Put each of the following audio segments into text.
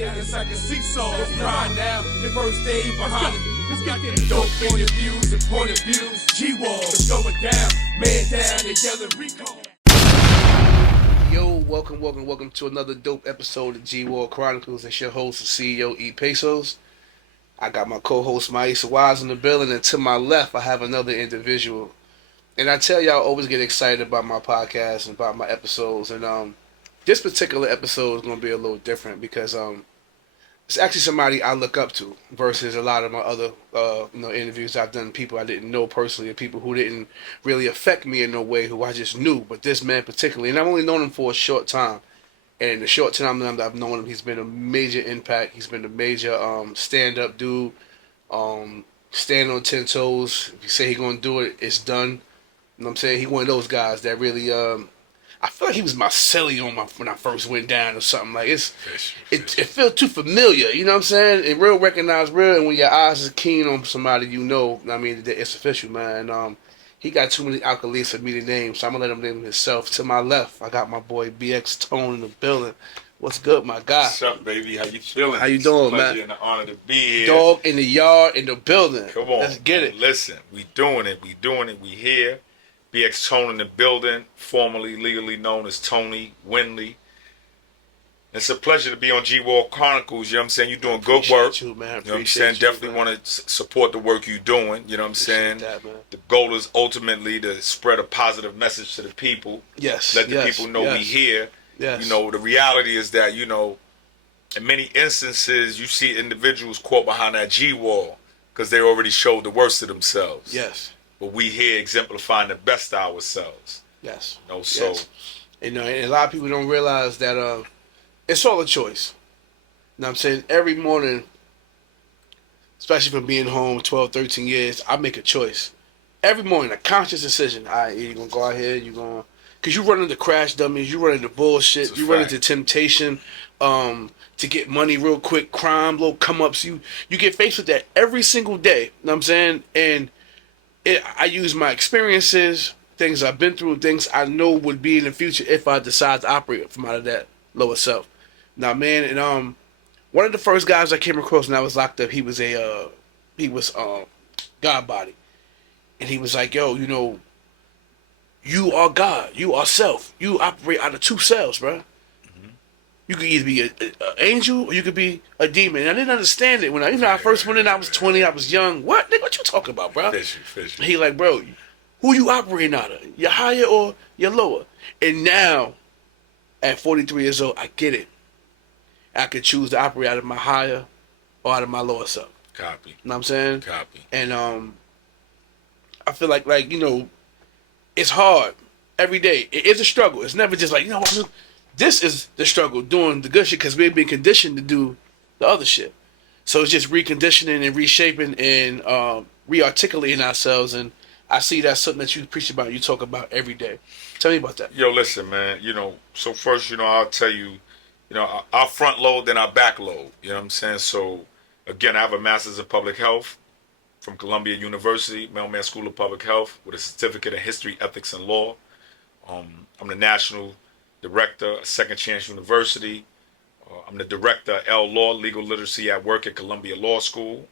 down, it's like a seesaw. Right now, the first day behind it. Let's get them dope interviews and point of views. G-Wall, it's going down. Man down, they yelling Rico. Yo, welcome to another dope episode of G-Wall Chronicles. It's your host, CEO E. Pesos. I got my co-host Maisa Wise in the building, and to my left, I have another individual. And I tell y'all, I always get excited about my podcast and about my episodes. And this particular episode is going to be a little different because it's actually somebody I look up to versus a lot of my other interviews I've done. People I didn't know personally, or people who didn't really affect me in no way, who I just knew. But this man particularly, and I've only known him for a short time. And in the short time that I've known him, he's been a major impact. He's been a major stand-up dude. Stand on 10 toes. If you say he's going to do it, it's done. You know what I'm saying? He one of those guys that really, I feel like he was my celly when I first went down or something. Like, it felt too familiar, you know what I'm saying? It real recognize real, and when your eyes is keen on somebody you know, I mean, it's official, man. He got too many accolades for me to name, so I'm going to let him name himself. To my left, I got my boy BX Tone in the building. What's good, my guy? What's up, baby? How you feeling? How you doing, man? Pleasure and the honor to be here. Dog in the yard, in the building. Come on. Let's get it. Listen, we doing it. We here. BX Tone in the building, formerly legally known as Tony Winley. It's a pleasure to be on G-Wall Chronicles. You know what I'm saying? You're doing good work. You, man. You know what I'm saying? Definitely want to support the work you're doing. You know what I'm saying? That, man. The goal is ultimately to spread a positive message to the people. Yes. Let the people know we here. Yes. You know, the reality is that, you know, in many instances, you see individuals caught behind that G-Wall because they already showed the worst of themselves. Yes. But we here exemplifying the best of ourselves. Yes. You know, so. Yes. And a lot of people don't realize that it's all a choice. You know what I'm saying? Every morning, especially from being home 12, 13 years, I make a choice. Every morning, a conscious decision. All right, you're going to go out here, you're going to... Because you run into crash dummies, you run into bullshit, you run into temptation to get money real quick, crime, little come-ups. You get faced with that every single day. You know what I'm saying? And I use my experiences, things I've been through, things I know would be in the future if I decide to operate from out of that lower self. Now, man, and one of the first guys I came across when I was locked up, he was God body, and he was like, "Yo, you know, you are God, you are self, you operate out of two selves, bro. Mm-hmm. You could either be an angel or you could be a demon." And I didn't understand it when I first went in. I was 20, I was young. What, nigga? What you talking about, bro? Fishy. He like, bro, who you operating out of? You're higher or you're lower? And now, at 43 years old, I get it. I could choose to operate out of my higher or out of my lower self. Copy. You know what I'm saying? Copy. And I feel like you know, it's hard every day. It's a struggle. It's never just like, you know what, this is the struggle, doing the good shit, because we've been conditioned to do the other shit. So it's just reconditioning and reshaping and re-articulating ourselves. And I see that's something that you preach about, you talk about every day. Tell me about that. Yo, listen, man. You know, so first, you know, I'll tell you, you know, I'll front load, then I'll back load. You know what I'm saying? So, again, I have a master's in public health from Columbia University, Mailman School of Public Health, with a certificate in history, ethics, and law. I'm the national director of Second Chance University. I'm the director of L Law, Legal Literacy at Work at Columbia Law School.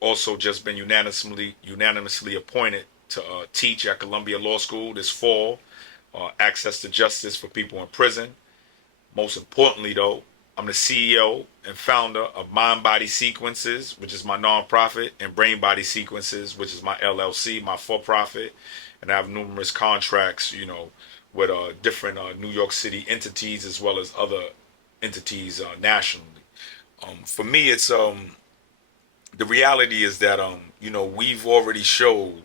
Also just been unanimously appointed to teach at Columbia Law School this fall, access to justice for people in prison. Most importantly, though, I'm the CEO and founder of Mind Body Sequences, which is my nonprofit, and Brain Body Sequences, which is my LLC, my for-profit. And I have numerous contracts, you know, with different New York City entities as well as other entities nationally. For me, it's the reality is that you know, we've already showed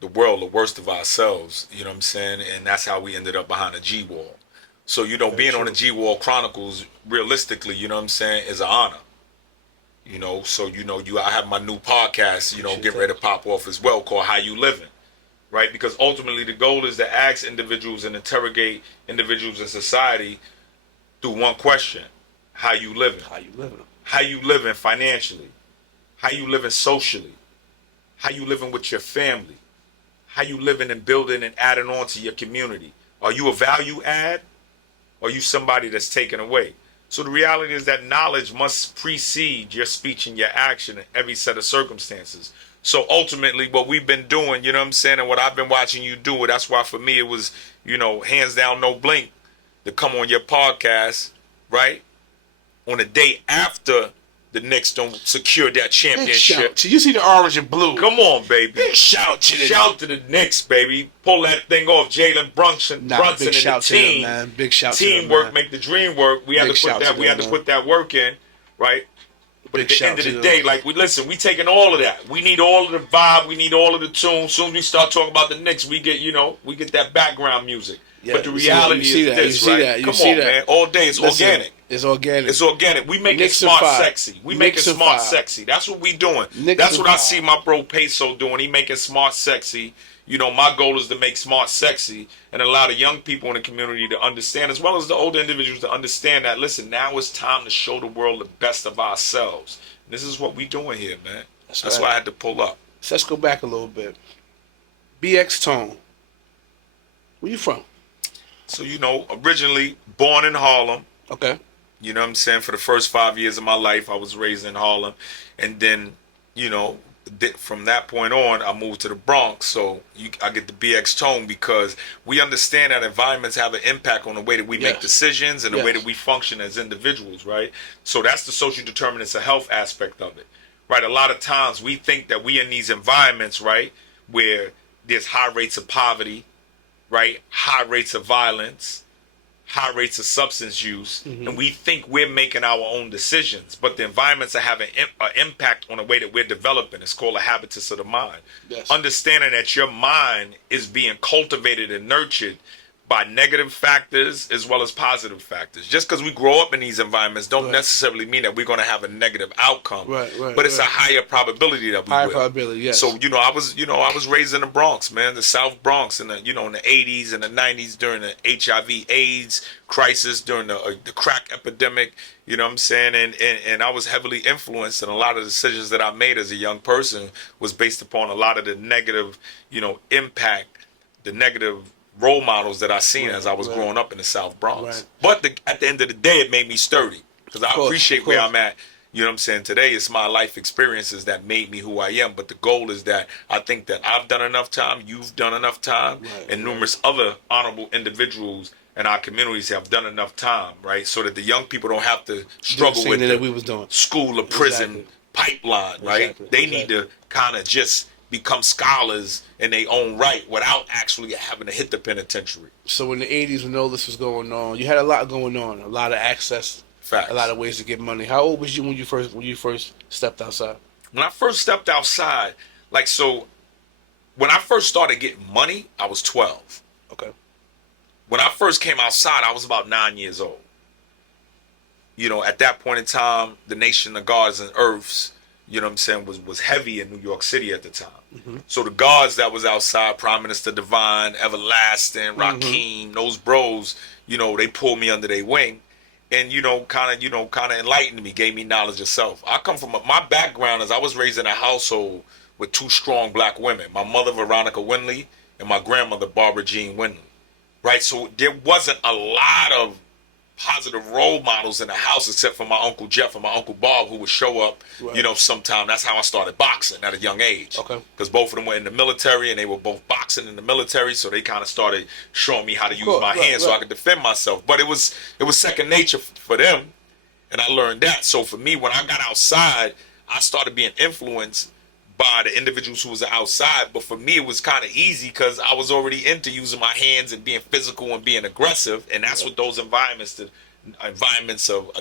the world the worst of ourselves. You know what I'm saying? And that's how we ended up behind a G-Wall. So, you know, being on the G-Wall Chronicles, realistically, you know what I'm saying, is an honor. You know, so, you know, I have my new podcast, you know, get ready to pop off as well, called How You Living, right? Because ultimately the goal is to ask individuals and interrogate individuals in society through one question: how you living? How you living? How you living financially? How you living socially? How you living with your family? How you living and building and adding on to your community? Are you a value add? Or are you somebody that's taken away? So the reality is that knowledge must precede your speech and your action in every set of circumstances. So ultimately, what we've been doing, you know what I'm saying, and what I've been watching you do, that's why for me it was, hands down, no blink to come on your podcast, right? On the day after the Knicks don't secure that Big championship. shout. So you see the orange and blue. Come on, baby. Big shout to the Shout to the Knicks, baby. Pull that thing off. Jalen Brunson Big and the shout to team. them, man. Big shout to them, Teamwork man. make the dream work. We had Big to put shout that. to We had them, to man. put that work in, right? But Big at the shout end of to the them. day, like we taking all of that. We need all of the vibe. We need all of the tune. As soon as we start talking about the Knicks, we get that background music. Yeah, but the you see reality that, you see is that, this, you see right? that, you Come see on, that. man. All day it's Listen, organic. It's organic. It's organic. We make it Knicks and smart fire. sexy. We make it Knicks and smart fire. sexy. That's what we doing. Knicks That's and what I fire. see my bro Peso doing. He making smart sexy. My goal is to make smart sexy and allow the young people in the community to understand, as well as the older individuals to understand that, listen, now it's time to show the world the best of ourselves. And this is what we doing here, man. That's right. why I had to pull up. So let's go back a little bit. BX Tone. Where you from? So, originally born in Harlem. Okay. You know what I'm saying? For the first 5 years of my life, I was raised in Harlem. And then, from that point on, I moved to the Bronx. So I get the BX tone because we understand that environments have an impact on the way that we make decisions and the way that we function as individuals, right? So that's the social determinants of health aspect of it, right? A lot of times we think that we in these environments, right, where there's high rates of poverty, right, high rates of violence, high rates of substance use, and we think we're making our own decisions, but the environments are having an impact on the way that we're developing. It's called a habitus of the mind. Yes. Understanding that your mind is being cultivated and nurtured by negative factors as well as positive factors. Just because we grow up in these environments don't necessarily mean that we're going to have a negative outcome. Right, but it's a higher probability that we will. Higher probability, yes. So, I was raised in the Bronx, man, the South Bronx in the, in the 80s and the 90s during the HIV AIDS crisis, during the crack epidemic, you know what I'm saying? And I was heavily influenced, and a lot of the decisions that I made as a young person was based upon a lot of the negative, impact, the negative role models that I seen as I was growing up in the South Bronx. Right. But at the end of the day, it made me sturdy because I appreciate where I'm at. You know what I'm saying? Today, it's my life experiences that made me who I am. But the goal is that I think that I've done enough time, you've done enough time, and numerous other honorable individuals in our communities have done enough time, right? So that the young people don't have to struggle with that the we was doing. school or prison pipeline, right? Exactly. They need to kind of just become scholars in their own right without actually having to hit the penitentiary. So in the 80s when all this was going on, you had a lot going on, a lot of access, Facts. a lot of ways to get money. How old was you when you first stepped outside? When I first stepped outside, when I first started getting money, I was 12. Okay. When I first came outside, I was about 9 years old. At that point in time, the Nation of Gods and Earths, you know what I'm saying, was heavy in New York City at the time. So the guards that was outside, Prime Minister Divine, Everlasting, Raheem, those bros, they pulled me under their wing and, kind of enlightened me, gave me knowledge of self. I come from, my background is I was raised in a household with two strong black women, my mother, Veronica Winley, and my grandmother, Barbara Jean Winley, right? So there wasn't a lot of positive role models in the house except for my Uncle Jeff and my Uncle Bob, who would show up, sometime. That's how I started boxing at a young age. Okay. Because both of them were in the military and they were both boxing in the military, so they kind of started showing me how to use my hands so I could defend myself. But it was second nature for them, and I learned that. So for me, when I got outside, I started being influenced by the individuals who was outside. But for me, it was kind of easy because I was already into using my hands and being physical and being aggressive, and that's what those environments of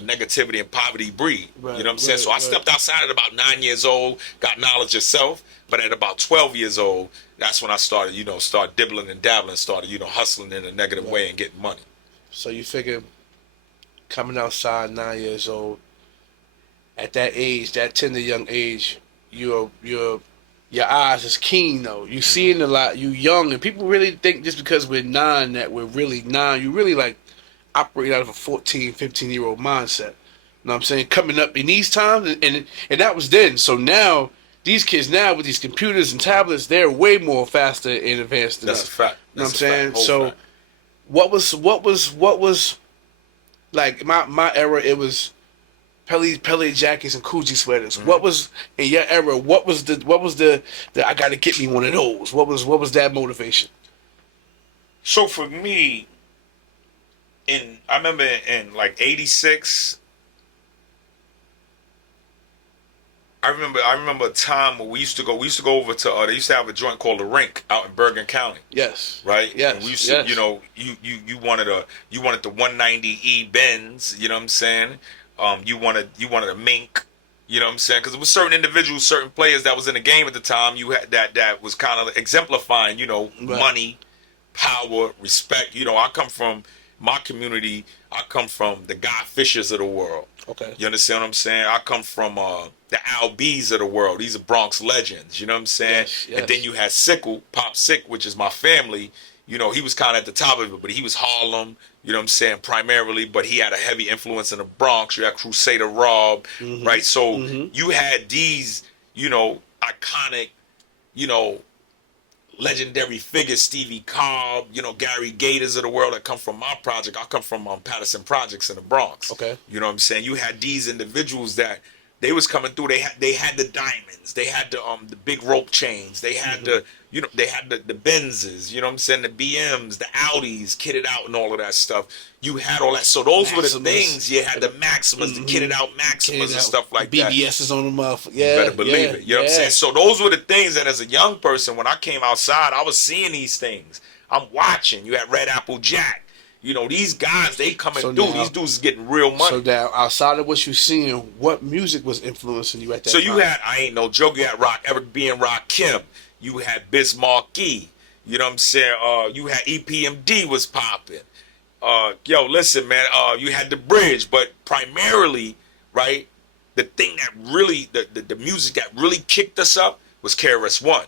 negativity and poverty breed. You know what I'm saying? So I stepped outside at about 9 years old, got knowledge of self, but at about 12 years old, that's when I started, start dibbling and dabbling, started, hustling in a negative way and getting money. So you figure coming outside 9 years old, at that age, that tender young age, your eyes is keen though. You seeing a lot. You young, and people really think just because we're 9 that we're really 9. You really operate out of a 14, 15-year-old mindset. You know what I'm saying? Coming up in these times, and that was then. So now these kids now with these computers and tablets, they're way more faster and advanced than us. That's a fact. You know what I'm saying? Fact. So Fact. what was like my era, it was Pele jackets and Coogee sweaters. Mm-hmm. What was in your era? What was the I got to get me one of those? What was that motivation? So for me, I remember in like '86. I remember a time when we used to go over to they used to have a joint called the Rink out in Bergen County. Yes. Right? Yes. And we used yes. to, you wanted the 190E Benz, you know what I'm saying? You wanted a mink, you know what I'm saying? Because there was certain individuals, certain players that was in the game at the time, you had that was kind of exemplifying, Right. money, power, respect. I come from my community. I come from the Guy Fishers of the world. Okay. You understand what I'm saying? I come from the Al B's of the world. These are Bronx legends. You know what I'm saying? Yes. And then you had Pop Sick, which is my family. He was kind of at the top of it, but he was Harlem. You know what I'm saying? Primarily, but he had a heavy influence in the Bronx. You had Crusader Rob, right? So you had these, iconic, legendary figures, Stevie Cobb, Gary Gators of the world that come from my project. I come from Patterson Projects in the Bronx. Okay. You know what I'm saying? You had these individuals that they was coming through. They had the diamonds. They had the big rope chains. They had they had the Benzes. You know what I'm saying? The BMs, the Audis, kitted out and all of that stuff. You had all that. So those were the things. You had the Maximas, the kitted out Maximas and stuff like that. BBS's on them off. You better believe it. You know what I'm saying? So those were the things that as a young person, when I came outside, I was seeing these things. I'm watching. You had Red Apple Jack. These guys, they coming through. These dudes is getting real money. So now, outside of what you're seeing, what music was influencing you at that time? So you had, I ain't no joke, you had Eric B. and Rakim. You had Biz Markie. You know what I'm saying? You had EPMD was popping. Yo, listen, man, you had The Bridge, but primarily, right, the thing that really, the music that really kicked us up was KRS-One.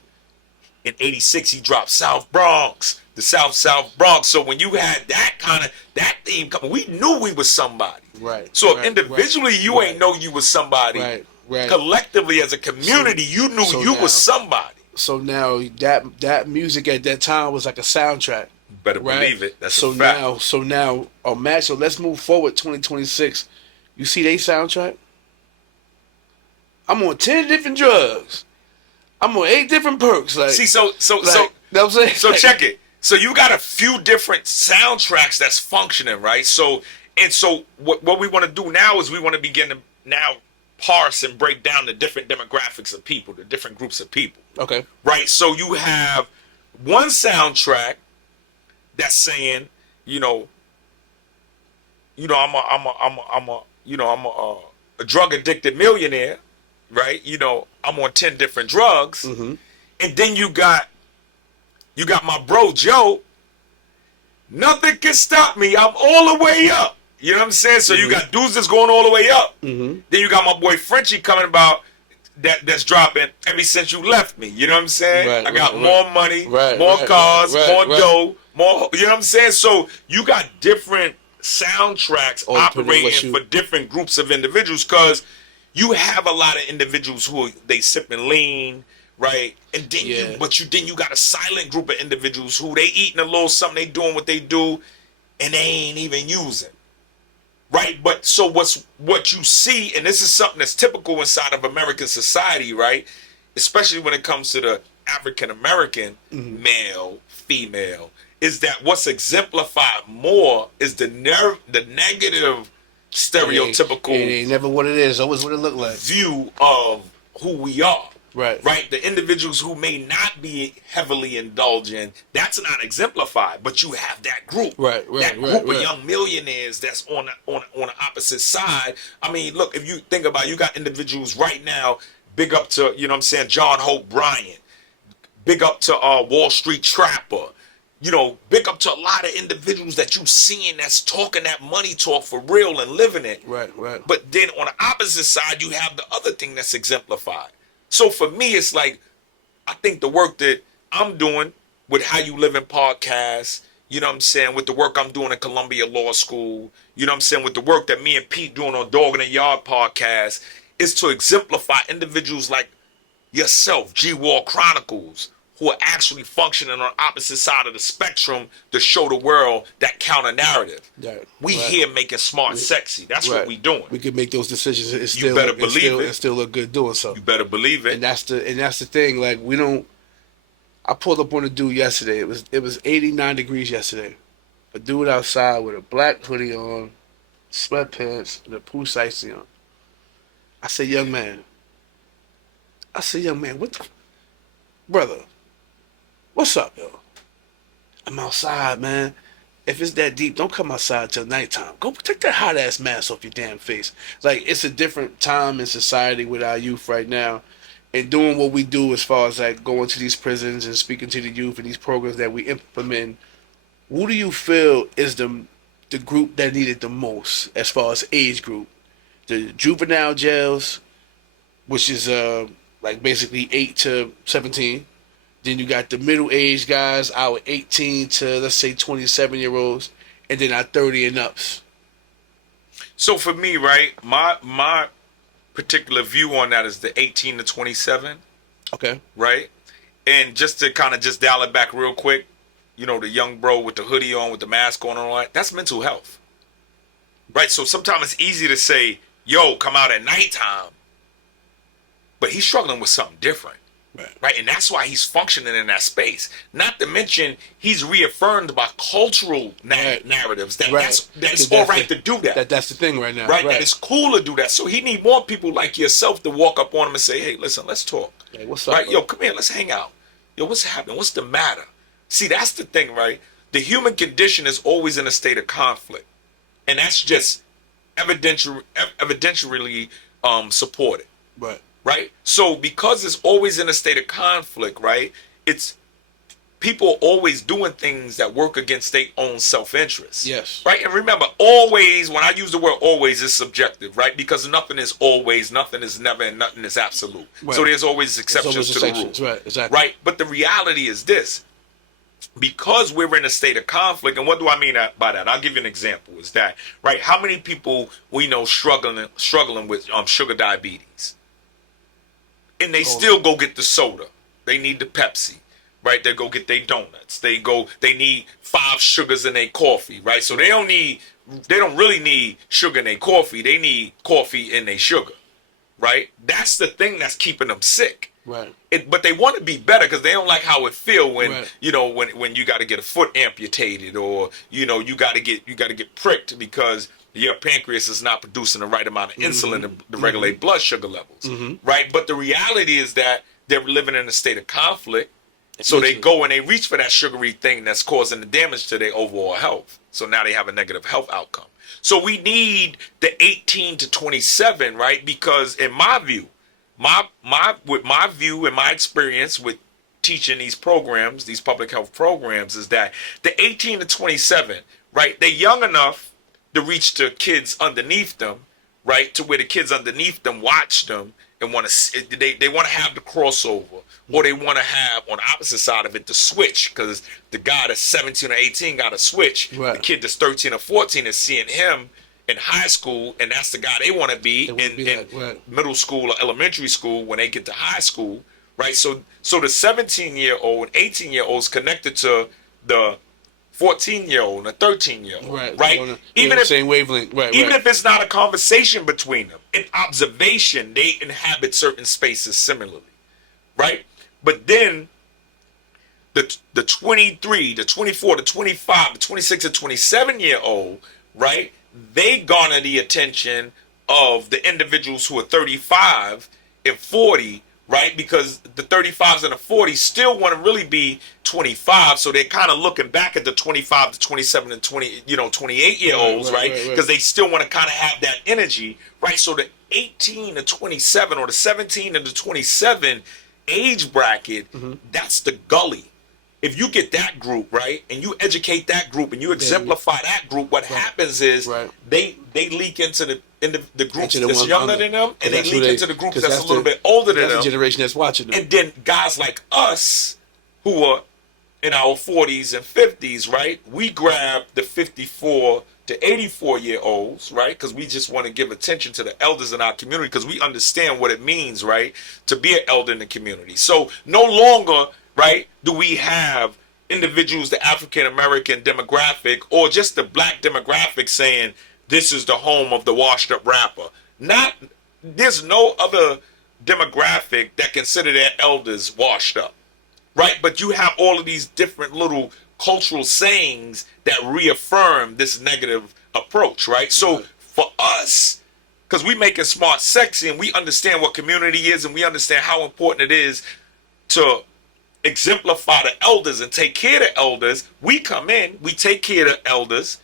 In '86, he dropped South Bronx, the South Bronx. So when you had that theme coming, we knew we was somebody. Right. So if individually you ain't know you was somebody. Right. Collectively as a community, you knew you was somebody. So now that music at that time was like a soundtrack. Better believe it. That's a fact. So now, Matt. So let's move forward. 2026. You see they soundtrack? I'm on 10 different drugs. I'm on 8 different perks. Like, see, so know what I'm saying? So check it. So you got a few different soundtracks that's functioning, right? So what we want to do now is we want to begin to now parse and break down the different demographics of people, the different groups of people. Okay. Right. So you have one soundtrack that's saying, I'm a drug addicted millionaire, right? I'm on 10 different drugs. Mm-hmm. And then you got my bro Joe. Nothing can stop me. I'm all the way up. You know what I'm saying? So you got dudes that's going all the way up. Mm-hmm. Then you got my boy Frenchie coming about that's dropping ever since you left me. You know what I'm saying? Right, I got more money, more cars, more dough, more. You know what I'm saying? So you got different soundtracks operating for different groups of individuals because you have a lot of individuals who they sipping lean, right? And then then you got a silent group of individuals who they eating a little something, they doing what they do, and they ain't even using. Right, but so what you see, and this is something that's typical inside of American society, right? Especially when it comes to the African American male, female, is that what's exemplified more is the negative, stereotypical. It ain't never what it is. Always what it look like. View of who we are. Right. Right. The individuals who may not be heavily indulgent, that's not exemplified, but you have that group. Right. That group of young millionaires that's on the opposite side. I mean, look, if you think about it, you got individuals right now, big up to, you know what I'm saying, John Hope Bryant, big up to Wall Street Trapper, big up to a lot of individuals that you seeing that's talking that money talk for real and living it. Right. But then on the opposite side, you have the other thing that's exemplified. So for me, it's like, I think the work that I'm doing with How You Live in podcasts, you know what I'm saying, with the work I'm doing at Columbia Law School, you know what I'm saying, with the work that me and Pete doing on Dog in the Yard podcast, is to exemplify individuals like yourself, G-Wall Chronicles, who are actually functioning on opposite side of the spectrum to show the world that counter narrative. Right, We right. here making smart sexy. That's what we doing. We can make those decisions and You still better look, and believe still, it. and still look good doing so. You better believe it. And that's the thing. Like, we don't. I pulled up on a dude yesterday. It was 89 degrees yesterday. A dude outside with a black hoodie on, sweatpants, and a pool icy on. I said, young man. What the, brother? What's up, yo? I'm outside, man. If it's that deep, don't come outside till nighttime. Go take that hot ass mask off your damn face. Like, it's a different time in society with our youth right now, and doing what we do as far as like going to these prisons and speaking to the youth and these programs that we implement. Who do you feel is the group that needed the most as far as age group? The juvenile jails, which is like basically 8 to 17. Then you got the middle-aged guys, our 18 to, let's say, 27-year-olds, and then our 30 and ups. So for me, right, my particular view on that is the 18 to 27. Okay. Right? And just to kind of just dial it back real quick, you know, the young bro with the hoodie on, with the mask on and all that, that's mental health. Right? So sometimes it's easy to say, yo, come out at nighttime. But he's struggling with something different. Right, and that's why he's functioning in that space. Not to mention, he's reaffirmed by cultural narratives that that's all right to do that. That's the thing right now. Right, that it's cool to do that. So he need more people like yourself to walk up on him and say, "Hey, listen, let's talk. Hey, what's up? Right, yo, come here, let's hang out. Yo, what's happening? What's the matter?" See, that's the thing, right? The human condition is always in a state of conflict, and that's just evidentially supported. Right. Right? So because it's always in a state of conflict, right? It's people always doing things that work against their own self-interest. Yes. Right? And remember, always, when I use the word always, is subjective, right? Because nothing is always, nothing is never, and nothing is absolute. Right. So there's always exceptions to the rule. Right, exactly. Right? But the reality is this. Because we're in a state of conflict, and what do I mean by that? I'll give you an example. Is that, right? How many people we know struggling with sugar diabetes? And they still go get the soda. They need the Pepsi, right? They go get their donuts. They need 5 sugars in their coffee, right? So they don't really need sugar in their coffee. They need coffee in their sugar, right? That's the thing that's keeping them sick. Right. But they want to be better because they don't like how it feel when right. you know when you got to get a foot amputated, or you know you got to get pricked because your pancreas is not producing the right amount of insulin to regulate blood sugar levels, right? But the reality is that they're living in a state of conflict, so they go and they reach for that sugary thing that's causing the damage to their overall health. So now they have a negative health outcome. So we need the 18 to 27, right? Because in my view, with my view and my experience with teaching these programs, these public health programs, is that the 18 to 27, right? They're young enough to reach the kids underneath them, right? To where the kids underneath them watch them and want to, they want to have the crossover, or they want to have on the opposite side of it the switch, because the guy that's 17 or 18 got a switch. Right. The kid that's 13 or 14 is seeing him in high school, and that's the guy they want to be in middle school or elementary school when they get to high school, right? So the 17-year-old and 18-year-olds connected to the 14-year-old and a 13-year-old, right? Even if same wavelength, right? Even if it's not a conversation between them, in observation, they inhabit certain spaces similarly, right? But then the 23, the 24, the 25, the 26, and 27-year-old, right? They garner the attention of the individuals who are 35 and 40, right? Because the 35s and the 40s still want to really be 25, so they're kind of looking back at the 25 to 27 and 28-year-olds, right? Because they still want to kind of have that energy, right? So the 18 to 27 or the 17 to the 27 age bracket, that's the gully. If you get that group, right, and you educate that group and you exemplify that group, what happens is they leak into the groups that's younger than them, and they leak into the groups that's a little bit older than them. That's the generation that's watching them. And then guys like us, who are in our 40s and 50s, right, we grab the 54 to 84-year-olds, right, because we just want to give attention to the elders in our community because we understand what it means, right, to be an elder in the community. So no longer right? Do we have individuals, the African American demographic, or just the black demographic saying this is the home of the washed up rapper? Not, there's no other demographic that consider their elders washed up, right? But you have all of these different little cultural sayings that reaffirm this negative approach, right? So for us, because we make it smart sexy and we understand what community is and we understand how important it is to exemplify the elders and take care of the elders, we come in, we take care of the elders,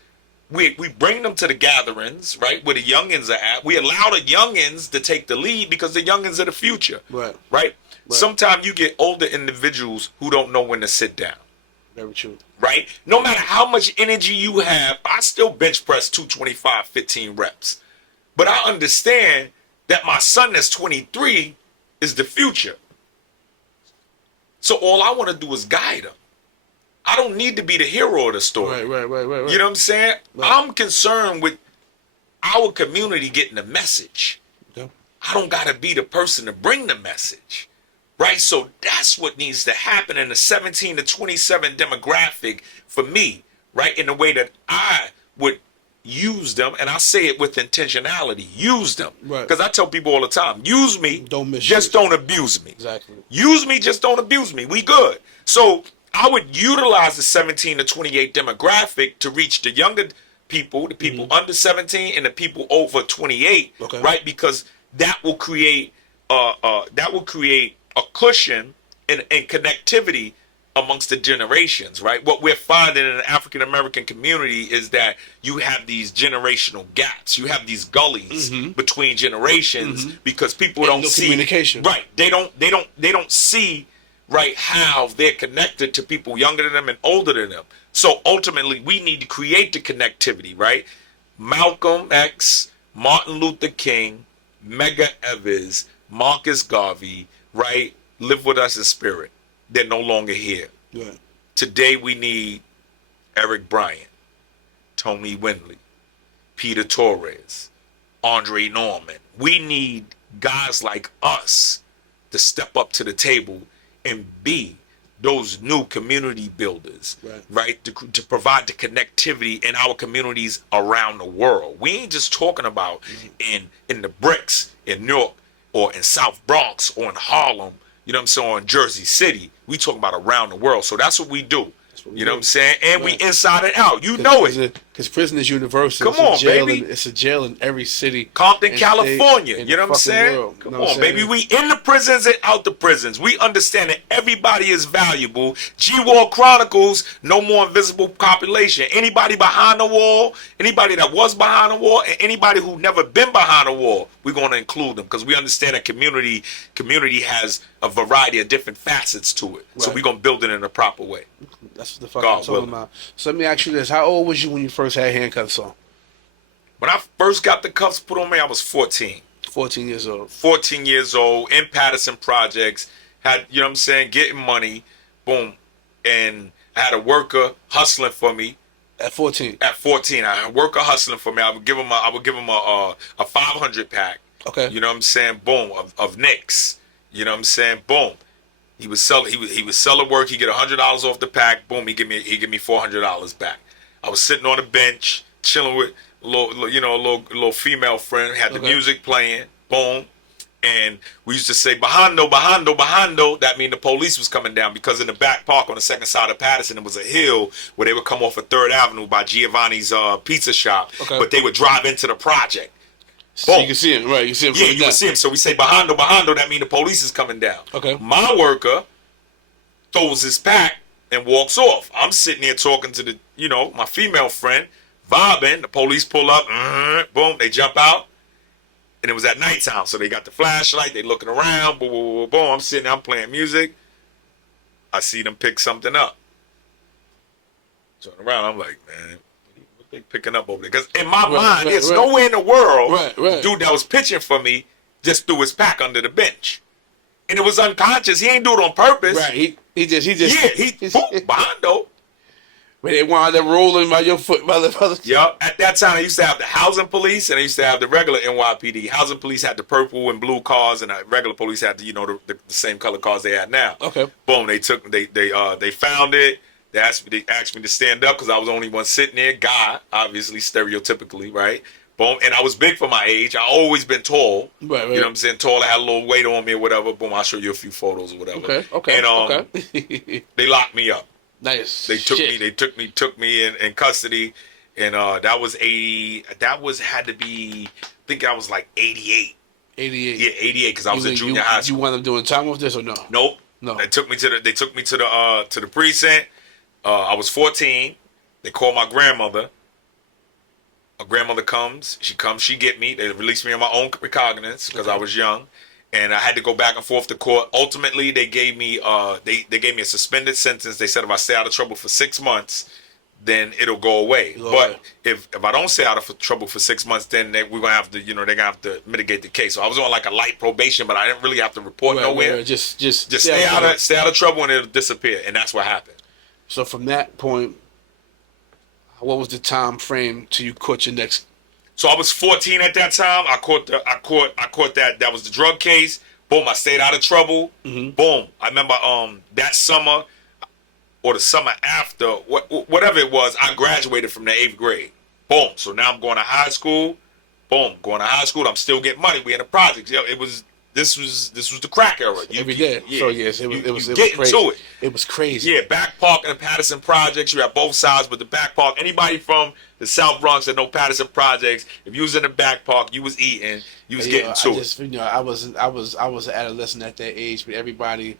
we bring them to the gatherings, right, where the youngins are at. We allow the youngins to take the lead because the youngins are the future, right? Sometimes you get older individuals who don't know when to sit down. Very true. Right? No matter how much energy you have, I still bench press 225, 15 reps. But I understand that my son that's 23 is the future. So all I want to do is guide him. I don't need to be the hero of the story. Right. You know what I'm saying? Right. I'm concerned with our community getting the message. Okay. I don't got to be the person to bring the message. Right? So that's what needs to happen in the 17 to 27 demographic for me, right? In the way that I would use them, and I say it with intentionality, use them. Right. Because I tell people all the time, use me, don't just don't abuse me. Exactly. Use me, just don't abuse me. We good. So I would utilize the 17 to 28 demographic to reach the younger people, the people under 17 and the people over 28, right? Because that will create a cushion and connectivity amongst the generations, right? What we're finding in the African American community is that you have these generational gaps. You have these gullies between generations because people don't see communication. Right. They don't see right how they're connected to people younger than them and older than them. So ultimately we need to create the connectivity, right? Malcolm X, Martin Luther King, Medgar Evers, Marcus Garvey, right, live with us in spirit. They're no longer here. Yeah. Today we need Eric Bryant, Tony Windley, Peter Torres, Andre Norman. We need guys like us to step up to the table and be those new community builders, right? To provide the connectivity in our communities around the world. We ain't just talking about in the bricks in New York or in South Bronx or in Harlem, you know what I'm saying, or in Jersey City. We talking about around the world. So that's what we do. You know what I'm saying? And we inside and out. You know it. Because prison is universal. Come on, baby. It's a jail in every city. Compton, California. You know what I'm saying? World. Come on, baby. We in the prisons and out the prisons. We understand that everybody is valuable. G-War Chronicles, no more invisible population. Anybody behind the wall, anybody that was behind the wall, and anybody who never been behind the wall, we're going to include them because we understand that community has a variety of different facets to it. So we're going to build it in a proper way. That's what the fuck I'm talking about. So let me ask you this. How old was you when you first had handcuffs on? When I first got the cuffs put on me, I was 14. 14 years old. 14 years old, in Patterson Projects. Had, you know what I'm saying, getting money. Boom. And I had a worker hustling for me. At 14? At 14. I had a worker hustling for me. I would give him a 500 pack. Okay. You know what I'm saying? Boom. Of Knicks. You know what I'm saying? Boom. He was selling work. He get $100 off the pack. Boom. He give me $400 back. I was sitting on the bench, chilling with a little female friend. Had the music playing. Boom. And we used to say, "Bajando, bajando, bajando." That mean the police was coming down because in the back park on the second side of Patterson, it was a hill where they would come off of 3rd Avenue by Giovanni's pizza shop. Okay. But they would drive into the project. So you can see him, right? You see him. Yeah, you can see him. So we say, "Bajando, bajando." That mean the police is coming down. Okay. My worker throws his pack and walks off. I'm sitting there talking to my female friend, vibing. The police pull up. Boom. They jump out. And it was at nighttime, so they got the flashlight. They looking around. Boom, boom, boom, boom. I'm sitting there. I'm playing music. I see them pick something up. Turn around. I'm like, man, what they picking up over there? Because in my mind, there's nowhere in the world the dude that was pitching for me just threw his pack under the bench. And it was unconscious. He ain't do it on purpose. Right. He just. Yeah, boom, behind though. When they wanted them rolling by your foot, by the Yep. At that time, I used to have the housing police and I used to have the regular NYPD. Housing police had the purple and blue cars, and the regular police had the same color cars they had now. Okay. Boom. They found it. They asked me to stand up because I was the only one sitting there. Guy, obviously, stereotypically, right? Boom. And I was big for my age. I always been tall. Right. You know what I'm saying? Tall. I had a little weight on me or whatever. Boom. I'll show you a few photos or whatever. Okay. And Okay. they locked me up. Nice. They took me in custody, and had to be, I think I was like 88. 88. Yeah, 88 because I was in junior high school. You wound up doing time with this or no? Nope. No. They took me to the precinct. I was 14. They called my grandmother. My grandmother comes. She get me. They released me on my own recognizance because I was young. And I had to go back and forth to court. Ultimately, they gave me they gave me a suspended sentence. They said if I stay out of trouble for 6 months, then it'll go away. But if I don't stay out of trouble for 6 months, then we're gonna have to they're gonna have to mitigate the case. So I was on like a light probation, but I didn't really have to report nowhere. Right. Just stay out of trouble and it'll disappear. And that's what happened. So from that point, what was the time frame till you caught your next? So I was 14 at that time. I caught that was the drug case. Boom, I stayed out of trouble. Mm-hmm. Boom. I remember that summer or the summer after, whatever it was, I graduated from the 8th grade. Boom. So now I'm going to high school. Boom. Going to high school. I'm still getting money. We in the projects. This was the crack era. Every day. Yeah. So yes, it was getting crazy. to it. It was crazy. Yeah, Back Park and the Patterson Projects. You have both sides, but the Back Park. Anybody from the South Bronx that know Patterson Projects, if you was in the Back Park, you was eating. You was getting to it. I was an adolescent at that age, but everybody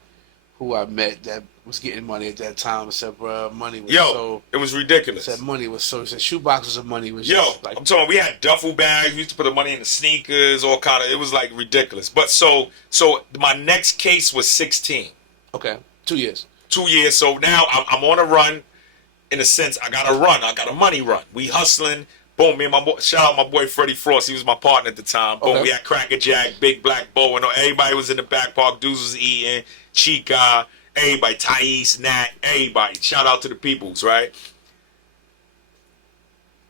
who I met that was getting money at that time said, "Bro, money was it was ridiculous." Said money was so. Said shoe boxes of money was. I'm talking. We had duffel bags. We used to put the money in the sneakers, all kind of. It was like ridiculous. But so my next case was 16. Okay, 2 years. 2 years. So now I'm on a run. In a sense, I got a run. I got a money run. We hustling. Boom. Me and my boy. Shout out my boy Freddie Frost. He was my partner at the time. Boom. Okay. We had Cracker Jack, Big Black Bo, and everybody was in the Back Park. Dudes was eating. Chica. Everybody, Thais, Nat, everybody. Shout out to the peoples, right?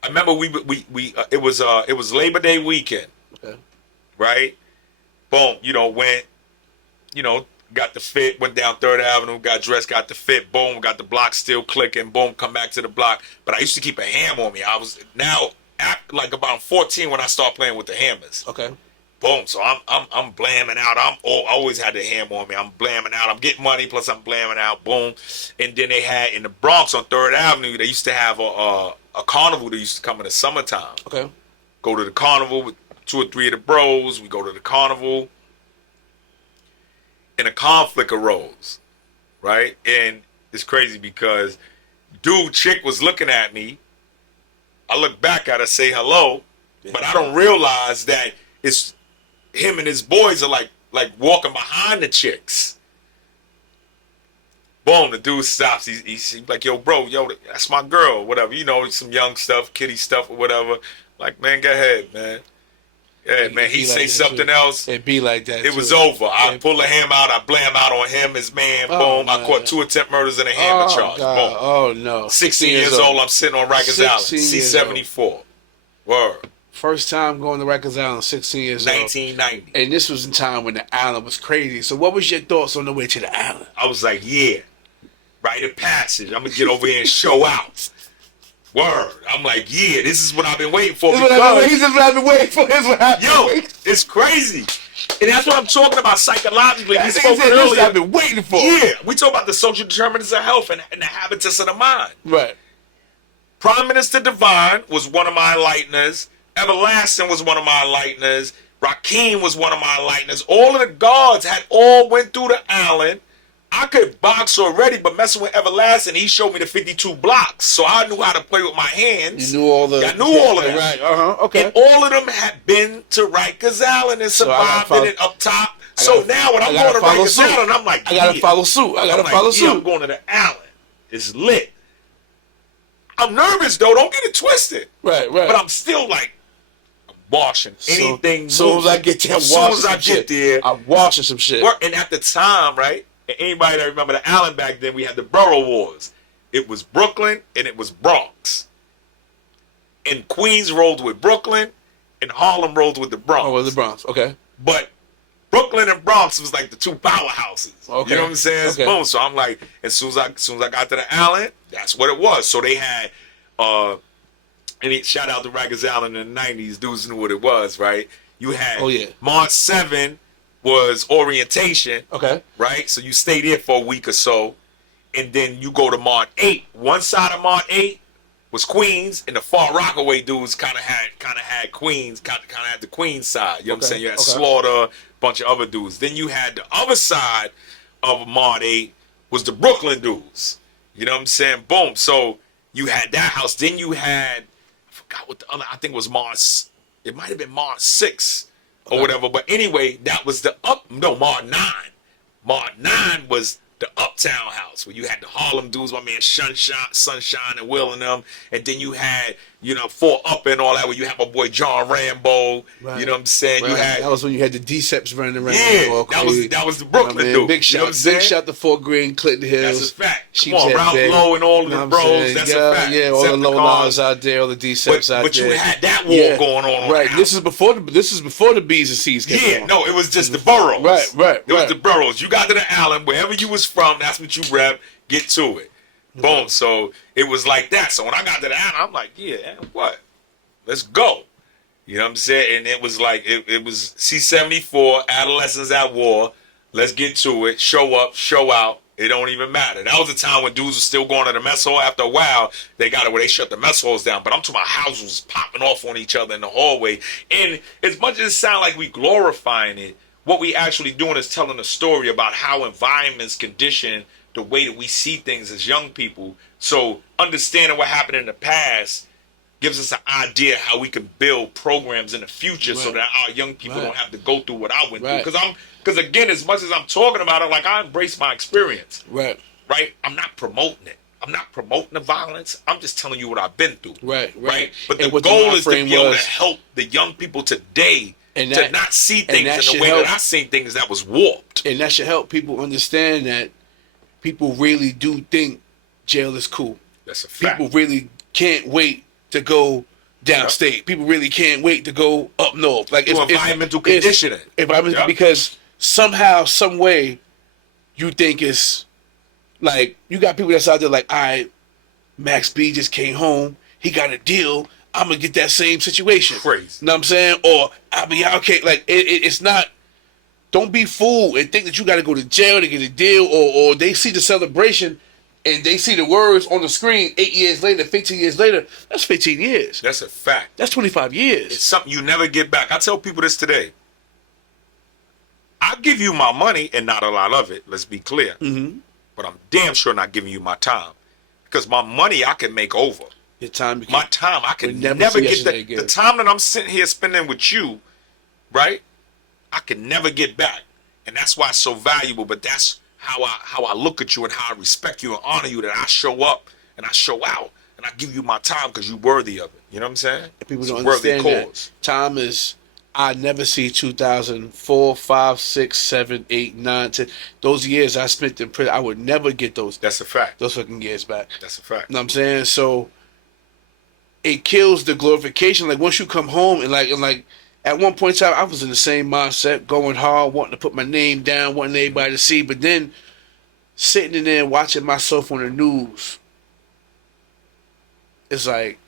I remember it was Labor Day weekend, okay, right? Boom, went, got the fit, went down 3rd Avenue, got dressed, got the fit, boom, got the block still clicking, boom, come back to the block. But I used to keep a ham on me. I was now like about 14 when I started playing with the hammers. Okay. Boom. So I'm blamming out. I always had the ham on me. I'm blamming out. I'm getting money plus I'm blamming out. Boom. And then they had in the Bronx on 3rd Avenue, they used to have a carnival that used to come in the summertime. Okay. Go to the carnival with 2 or 3 of the bros. We go to the carnival. And a conflict arose. Right? And it's crazy because chick was looking at me. I look back at her, say hello, but I don't realize that it's him and his boys are like walking behind the chicks. Boom, the dude stops. He's like, yo, bro, that's my girl, whatever. Some young stuff, kiddie stuff or whatever. Like, man, go ahead, man. Yeah, man, he say something else. It'd be like that. It was over. I pull a ham out. I blam out on him, his man. Boom. I caught 2 attempt murders and a hammer charge. God. Boom. Oh, no. 16 years old. I'm sitting on Rikers Island. C-74. Word. First time going to Rikers Island, 16 years 1990. old. And this was in time when the island was crazy. So what was your thoughts on the way to the island? I was like, yeah, rite of passage. I'm going to get over here and show out. Word. I'm like, yeah, this is what I've been waiting for. This is what I've been waiting for. It's crazy. And that's what I'm talking about psychologically. We spoke earlier. earlier. I've been waiting for. Yeah, we talk about the social determinants of health and the habitus of the mind. Right. Prime Minister Devine was one of my enlighteners. Everlasting was one of my enlighteners. Rakeem was one of my enlighteners. All of the guards all went through the island. I could box already, but messing with Everlasting, he showed me the 52 blocks. So I knew how to play with my hands. You knew all the... I knew all of that. Right, okay. And all of them had been to Rikers Island and survived it up top. So now when I'm going to Rikers Island, I'm like, I got to follow suit. I'm going to the island. It's lit. I'm nervous, though. Don't get it twisted. Right. But I'm still like, washing anything. As soon as I get there, I'm washing some shit. And at the time, right? And anybody that remember the island back then, we had the borough wars. It was Brooklyn and it was Bronx. And Queens rolled with Brooklyn, and Harlem rolled with the Bronx. Oh, well, the Bronx. Okay. But Brooklyn and Bronx was like the two powerhouses. Okay. You know what I'm saying? Okay. Boom. So I'm like, as soon as I got to the Allen, that's what it was. So they had, shout out to Rikers Island in the 90s. Dudes knew what it was, right? You had March 7 was orientation. Okay. Right? So you stay there for a week or so, and then you go to March 8. One side of March 8 was Queens, and the Far Rockaway dudes kind of had Queens, kind of had the Queens side. You know what I'm saying? You had Slaughter, bunch of other dudes. Then you had the other side of March 8 was the Brooklyn dudes. You know what I'm saying? Boom. So you had that house. Then you had, I forgot what the other, I think it was March, it might have been March 6 or whatever. But anyway, that was March 9. March 9 was the Uptown house where you had the Harlem dudes, my man Sunshine and Will and them, and then you had, Four Up and all that, where you had my boy John Rambo. Right. You know what I'm saying? Right. You had that was when you had the Deceps running around. Yeah, that was the Brooklyn dude. Big shout, to Fort Greene, Clinton Hills. That's a fact. Come Sheepshead on, Ralph Bay. Low and all of the bros. That's a fact. Yeah, all the low lives out there, all the Deceps out there. But you had that war going on. Right. This is before the B's and C's came on. No, it was just the boroughs. Right. It was the boroughs. You got to the Allen, wherever you was from, that's what you rep. Get to it. Boom. So it was like that. So when I got to the Allen, I'm like, what? Let's go. You know what I'm saying? And it was like, it was C-74, Adolescents at War. Let's get to it. Show up, show out. It don't even matter. That was the time when dudes were still going to the mess hall. After a while, they got it where they shut the mess halls down. But I'm talking about houses popping off on each other in the hallway. And as much as it sounds like we glorifying it, what we actually doing is telling a story about how environments condition the way that we see things as young people. So understanding what happened in the past gives us an idea how we can build programs in the future so that our young people don't have to go through what I went through. Because again, as much as I'm talking about it, like I embrace my experience. Right. I'm not promoting it. I'm not promoting the violence. I'm just telling you what I've been through. Right. But the goal is to be able to help the young people today to not see things in the way that I seen things that was warped. And that should help people understand that people really do think jail is cool. That's a fact. People really can't wait to go downstate. People really can't wait to go up north. Like it's environmental conditioning. Because somehow, some way, you think it's like you got people that's out there like, all right, Max B just came home. He got a deal. I'm gonna get that same situation. Crazy. You know what I'm saying? Or I'll be okay. Like it's not. Don't be fooled and think that you got to go to jail to get a deal, or they see the celebration and they see the words on the screen 8 years later, 15 years later. That's 15 years. That's a fact. That's 25 years. It's something you never get back. I tell people this today. I'll give you my money and not a lot of it. Let's be clear. Mm-hmm. But I'm damn sure not giving you my time. Because my money I can make over. Your time. My time I can never get that. The time that I'm sitting here spending with you, right? I can never get back. And that's why it's so valuable. But that's how I look at you and how I respect you and honor you, that I show up and I show out and I give you my time because you're worthy of it. You know what I'm saying? And people don't understand that time is, I never see 2004, 5, 6, 7, 8, 9, 10. Those years I spent in prison, I would never get those. That's a fact. Those fucking years back. That's a fact. You know what I'm saying? So it kills the glorification. Like once you come home and like at one point in time, I was in the same mindset, going hard, wanting to put my name down, wanting everybody to see. But then sitting in there watching myself on the news, it's like,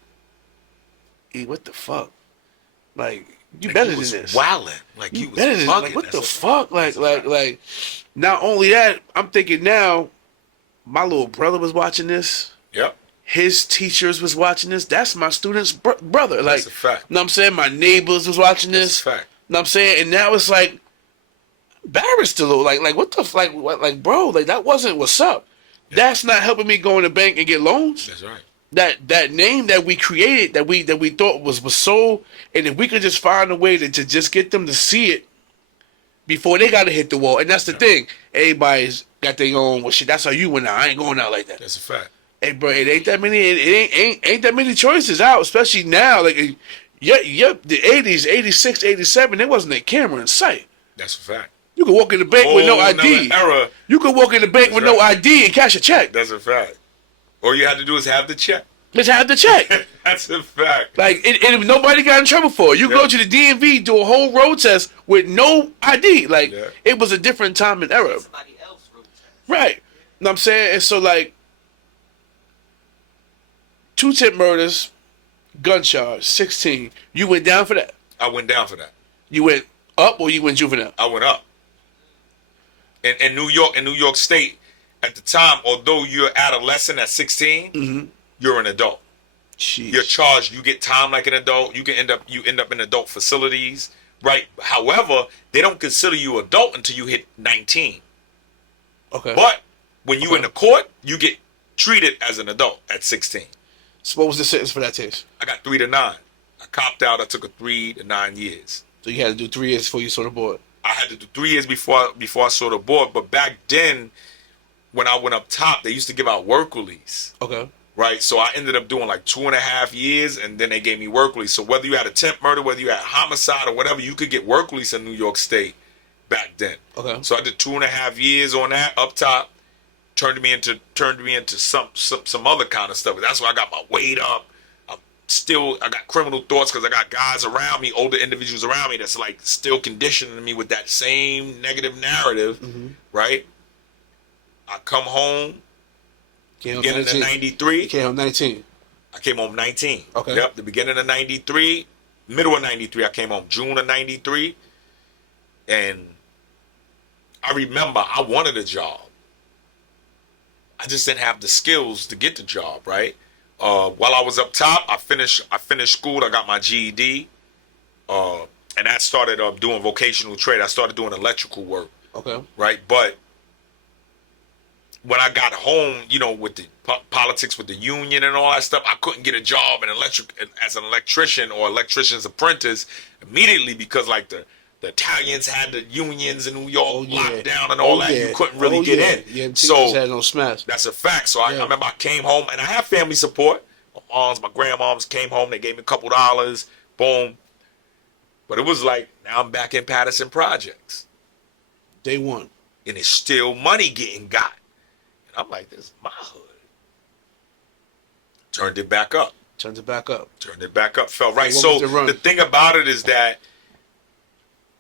what the fuck? Like, you like better you than was this. Wilding. Like you was better than bugging. like what the fuck? Like not only that, I'm thinking now, my little brother was watching this. Yep. His teachers was watching this. That's my student's brother. Like, that's a fact. You know what I'm saying? My neighbors was watching this. That's a fact. You know what I'm saying? And now it's like embarrassed a little. Like what the like bro, like that wasn't what's up. Yeah. That's not helping me go in the bank and get loans. That's right. That name that we created, that we thought was so, and if we could just find a way to just get them to see it before they gotta hit the wall. And that's the thing. Everybody's got their own shit. That's how you went out. I ain't going out like that. That's a fact. Hey, bro, it ain't that many. It ain't that many choices out, especially now. Like, the 80s, 86, 87, there wasn't a camera in sight. That's a fact. You could walk in the bank with no ID. Era. You could walk in the bank with no ID and cash a check. That's a fact. All you had to do is have the check. Just have the check. That's a fact. Like, and nobody got in trouble for it. You go to the DMV, do a whole road test with no ID. Like, it was a different time and era. Somebody else road test. Right. You know what I'm saying? And so, like, 2 tip murders, gun charge, 16. You went down for that? I went down for that. You went up or you went juvenile? I went up. In New York State, at the time, although you're adolescent at 16, you're an adult. Jeez. You're charged. You get time like an adult. You end up in adult facilities, right? However, they don't consider you adult until you hit 19. Okay. But when you in the court, you get treated as an adult at 16. So what was the sentence for that case? I got 3 to 9. I copped out. I took a 3 to 9 years. So you had to do 3 years before you saw the board. I had to do 3 years before I saw the board. But back then, when I went up top, they used to give out work release. Okay. Right, so I ended up doing like 2.5 years, and then they gave me work release. So whether you had attempt murder, whether you had homicide or whatever, you could get work release in New York State back then. Okay. So I did 2.5 years on that up top. Turned me into some other kind of stuff. That's why I got my weight up. I got criminal thoughts because I got guys around me, older individuals around me that's like still conditioning me with that same negative narrative. Right. I come home. Beginning of 93. You came home 19. I came home 19. Okay. Yep. The beginning of 93, middle of 93, I came home June of 93. And I remember I wanted a job. I just didn't have the skills to get the job, right? While I was up top, I finished school. I got my GED. And that started doing vocational trade. I started doing electrical work. Okay. Right? But when I got home, with the politics with the union and all that stuff, I couldn't get a job as an electrician or electrician's apprentice immediately because like the Italians had the unions in New York locked down and all that. You couldn't really get in. Yeah, so had no smash. That's a fact. So I remember I came home and I had family support. My moms, my grandmoms came home. They gave me a couple dollars. Boom. But it was like, now I'm back in Patterson Projects. Day one. And it's still money getting got. I'm like, this is my hood. Turned it back up. Turned it back up. Felt right. So the thing about it is that,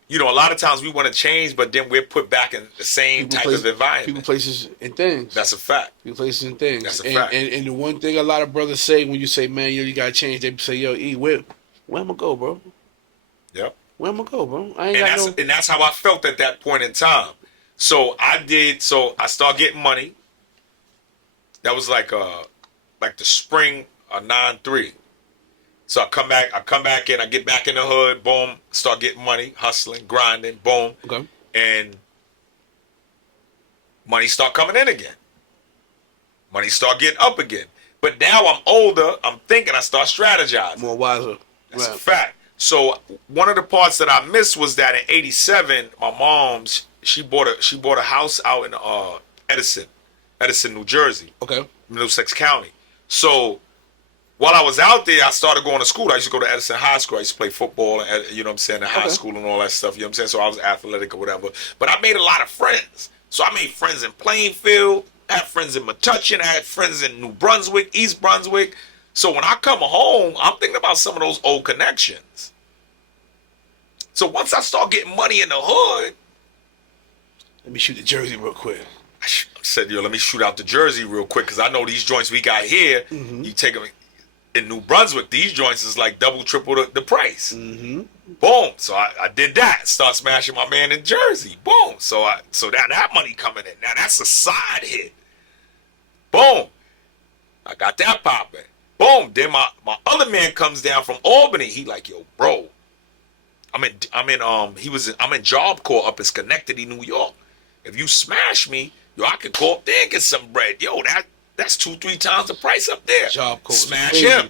a lot of times we want to change, but then we're put back in the same type of environment. People, places, and things. That's a fact. People, places, and things. That's a fact. And the one thing a lot of brothers say when you say, man, you got to change, they say, yo, E, where I'm going to go, bro? Yep. Where I'm going to go, bro? And that's how I felt at that point in time. So I started getting money. That was like the spring of 93. So I come back in, I get back in the hood, boom, start getting money, hustling, grinding, boom. Okay. And money start coming in again. Money start getting up again. But now I'm older, I'm thinking, I start strategizing. More wiser. That's a fact. So one of the parts that I missed was that in '87, my mom's she bought a house out in Edison, New Jersey. Okay. Middlesex County. So while I was out there, I started going to school. I used to go to Edison High School. I used to play football, and in high school and all that stuff. You know what I'm saying? So I was athletic or whatever. But I made a lot of friends. So I made friends in Plainfield. I had friends in Metuchen. I had friends in New Brunswick, East Brunswick. So when I come home, I'm thinking about some of those old connections. So once I start getting money in the hood, let me shoot the Jersey real quick. I said, let me shoot out the Jersey real quick because I know these joints we got here. Mm-hmm. You take them in New Brunswick, these joints is like double, triple the price. Mm-hmm. Boom. So I did that. Start smashing my man in Jersey. Boom. So that money coming in. Now that's a side hit. Boom. I got that popping. Boom. Then my other man comes down from Albany. He like, yo, bro. I'm in Job Corps up in Schenectady, New York. If you smash me, I could go up there and get some bread. Yo, that's 2-3 times the price up there. Job Corps smash him.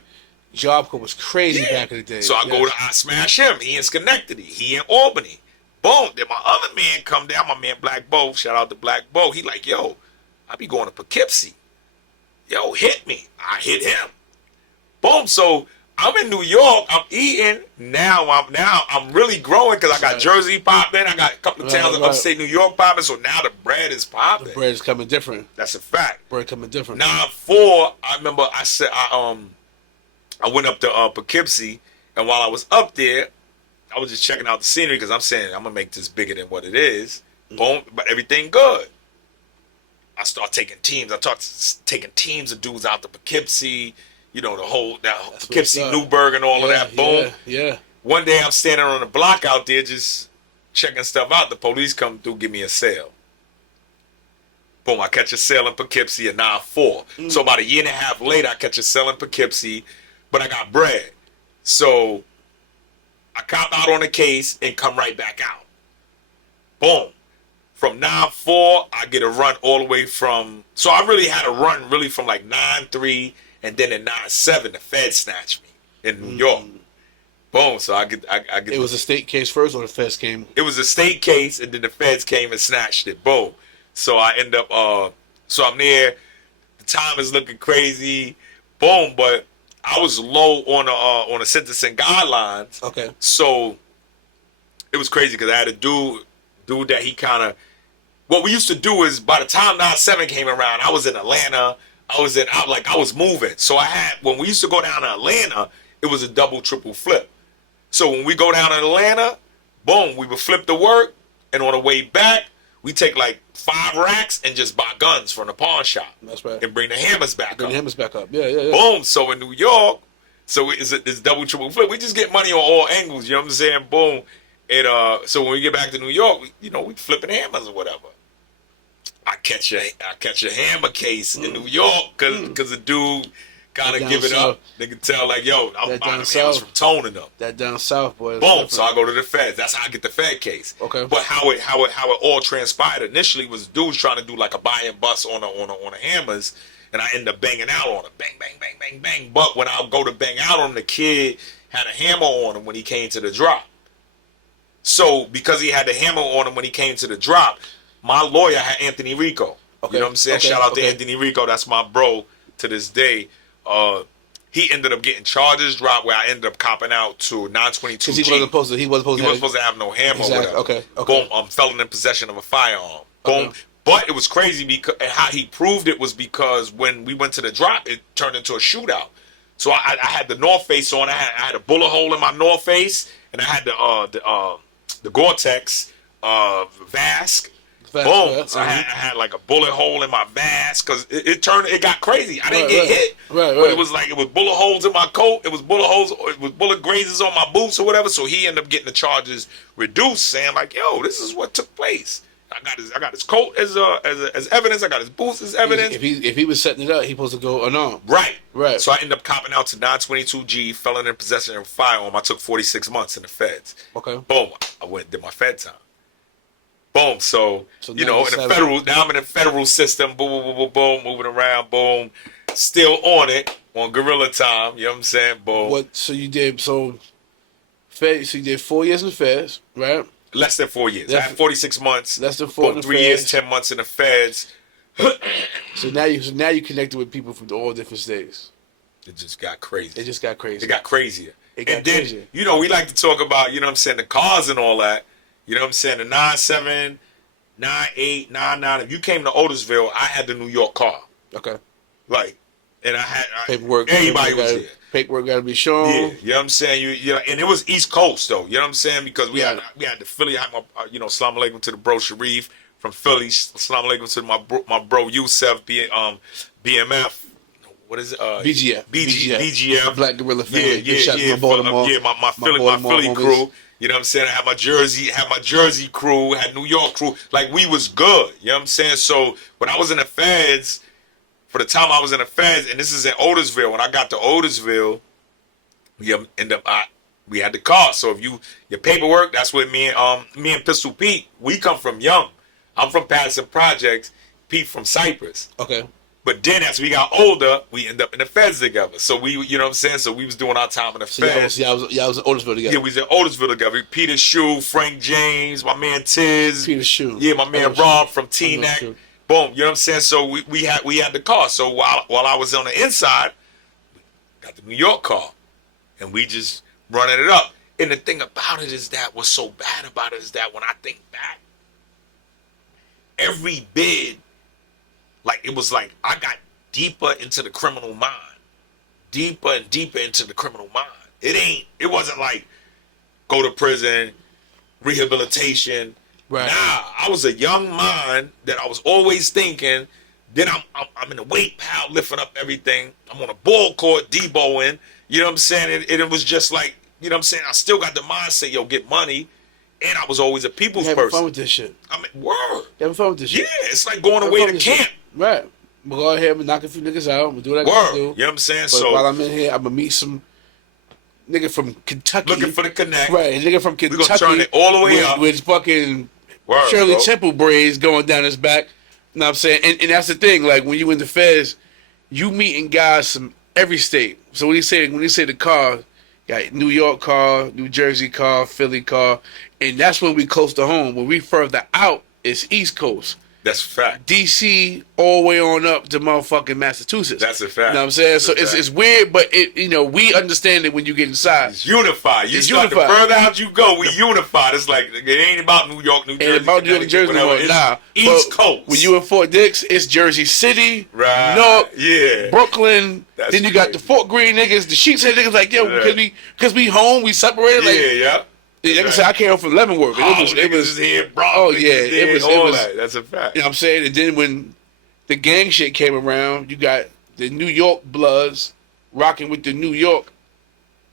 Job Corps was crazy back in the day. So I smash him. He in Schenectady. He in Albany. Boom. Then my other man come down, my man Black Bo. Shout out to Black Bo. He like, yo, I be going to Poughkeepsie. Yo, hit me. I hit him. Boom. So I'm in New York. I'm eating now. I'm really growing because I got Jersey popping. I got a couple of towns in upstate New York popping. So now the bread is popping. The bread is coming different. That's a fact. Bread coming different. 9-4. I remember I said I went up to Poughkeepsie, and while I was up there, I was just checking out the scenery because I'm saying I'm gonna make this bigger than what it is. Boom, but everything good. I start taking teams. Taking teams of dudes out to Poughkeepsie. You know, Poughkeepsie, Newburgh, and all of that. Boom. Yeah. One day I'm standing on the block out there just checking stuff out. The police come through, give me a sale. Boom, I catch a sale in Poughkeepsie at 9-4. So about a year and a half later, I catch a sale in Poughkeepsie, but I got bread. So I cop out on the case and come right back out. Boom. From 9-4, I get a run all the way from... So I really had a run really from like 9-3, and then at 9-7, the Fed snatched me in New York. Boom. So I get. It was a state case first, or the Feds came? It was a state case, and then the Feds came and snatched it. Boom. So I end up. So I'm there. The time is looking crazy. Boom. But I was low on the sentencing guidelines. Okay. So it was crazy because I had a dude that he kind of. What we used to do is by the time 9-7 came around, I was in Atlanta. I was moving. So when we used to go down to Atlanta, it was a double, triple flip. So when we go down to Atlanta, boom, we would flip the work. And on the way back, we take like 5 racks and just buy guns from the pawn shop. That's right. And bring the hammers back up. Yeah. Boom. So in New York, so it's double, triple flip. We just get money on all angles. You know what I'm saying? Boom. So when we get back to New York, we flipping hammers or whatever. I catch a hammer case in New York because the dude kind of give it up. They can tell like, yo, I'm buying hammers from toning them. That down south, boy. Boom. So I go to the Feds. That's how I get the Fed case. Okay. But how it all transpired initially was dudes trying to do like a buy and bust on a hammers, and I end up banging out on him. Bang, bang, bang, bang, bang. But when I go to bang out on him, the kid had a hammer on him when he came to the drop. So because he had the hammer on him when he came to the drop, my lawyer had Anthony Rico. Okay. You know what I'm saying? Shout out to Anthony Rico. That's my bro to this day. He ended up getting charges dropped where I ended up copping out to 922 G. He wasn't supposed to have no hammer. Exactly. Or whatever. Okay. Boom. Felon in possession of a firearm. Okay. Boom. But it was crazy because how he proved it was because when we went to the drop, it turned into a shootout. So I had the North Face on. I had a bullet hole in my North Face, and I had the Gore-Tex Vask. Boom. So I had like a bullet hole in my vest because it got crazy. I didn't get hit. Right. But it was bullet holes in my coat. It was bullet grazes on my boots or whatever. So he ended up getting the charges reduced, saying like, yo, this is what took place. I got his coat as evidence. I got his boots as evidence. If he was setting it up, he supposed to go unarmed. Right. So I ended up copping out to 922 G, felon in possession of a firearm. I took 46 months in the Feds. Okay. Boom. I went and did my Fed time. Boom. So in the federal, now I'm in the federal system. Boom, boom, boom, boom, boom, moving around. Boom. Still on it on guerrilla time. You know what I'm saying? Boom. So you did 4 years in the Feds, right? Less than 4 years. I had 46 months. Less than 4 in the 3 years, 10 months in the Feds. So now you connected with people from all different states. It just got crazy. It got crazier. Then, crazier. We like to talk about, you know what I'm saying, the cars and all that. You know what I'm saying? The 9-7, 9-8, 9-9. If you came to Otisville, I had the New York car. Okay. And I had paperwork. Everybody was there. Paperwork got to be shown. Yeah, you know what I'm saying? And it was East Coast though. You know what I'm saying? Because we had the Philly. I had my Assalamu alaikum to the bro Sharif from Philly. Assalamu alaikum to my bro Yusef BMF. What is it? BGF. Black Gorilla family. Yeah. My Philly crew. You know what I'm saying? I had my Jersey crew, had New York crew. Like we was good. You know what I'm saying? So when I was in the Feds, for the time I was in the Feds, and this is in Otisville. When I got to Otisville, we had the car. So if your paperwork, that's what me and Pistol Pete, we come from Young. I'm from Patterson Projects. Pete from Cypress. Okay. But then as we got older, we end up in the Feds together. So we, you know what I'm saying? So we was doing our time in the Feds. Y'all was in Otisville together. Yeah, we was in Otisville together. Peter Shue, Frank James, my man Tiz. Peter Shue. Yeah, my man Rob from T-Neck. Boom, you know what I'm saying? So we had the car. So while I was on the inside, got the New York car. and we just running it up. And the thing about it is that what's so bad about it is that when I think back, every bid, like it was like I got deeper into the criminal mind, deeper and deeper into the criminal mind. It wasn't like go to prison, rehabilitation. Right. Nah, I was a young mind that I was always thinking. Then I'm in the weight pile lifting up everything. I'm on a ball court deboing. You know what I'm saying? And it was just like, you know what I'm saying? I still got the mindset, yo, get money. And I was always a people's having person. fun with this shit. I mean, word. Having fun with this shit. Yeah, it's like going away to camp. Right. We'll go ahead and knock a few niggas out. We'll do what I Word. gotta do. You know what I'm saying? But So while I'm in here, I'm gonna meet some nigga from Kentucky. looking for the connect. Right, a nigga from We're Kentucky. gonna turn it all the way with, up. with fucking Word, Shirley bro. Temple braids going down his back. You know what I'm saying? And that's the thing, like when you in the feds, you meeting guys from every state. So when you say the car, got New York car, New Jersey car, Philly car, and that's when we close to home. When we further out, it's East Coast. That's a fact. DC all the way on up to motherfucking Massachusetts. That's a fact. You know what I'm saying? That's So a fact. it's weird, but we understand it when you get inside. It's unified. It's The unified. further out you go, we unified. It's like it ain't about New York, New Jersey. And about New York, Jersey, whatever. no, It's nah. East But Coast. when you in Fort Dix, it's Jersey City, Right. Newark, Yeah. Brooklyn. That's then you got the crazy. Fort Greene niggas, the Sheepshead niggas. Like yo, Yeah. because we home, we separated. Like, yeah. like I said, I came home from Leavenworth. It was here, Bronx. Oh, yeah, it was- all that. That's a fact. You know what I'm saying? And then when the gang shit came around, you got the New York Bloods rocking with the New York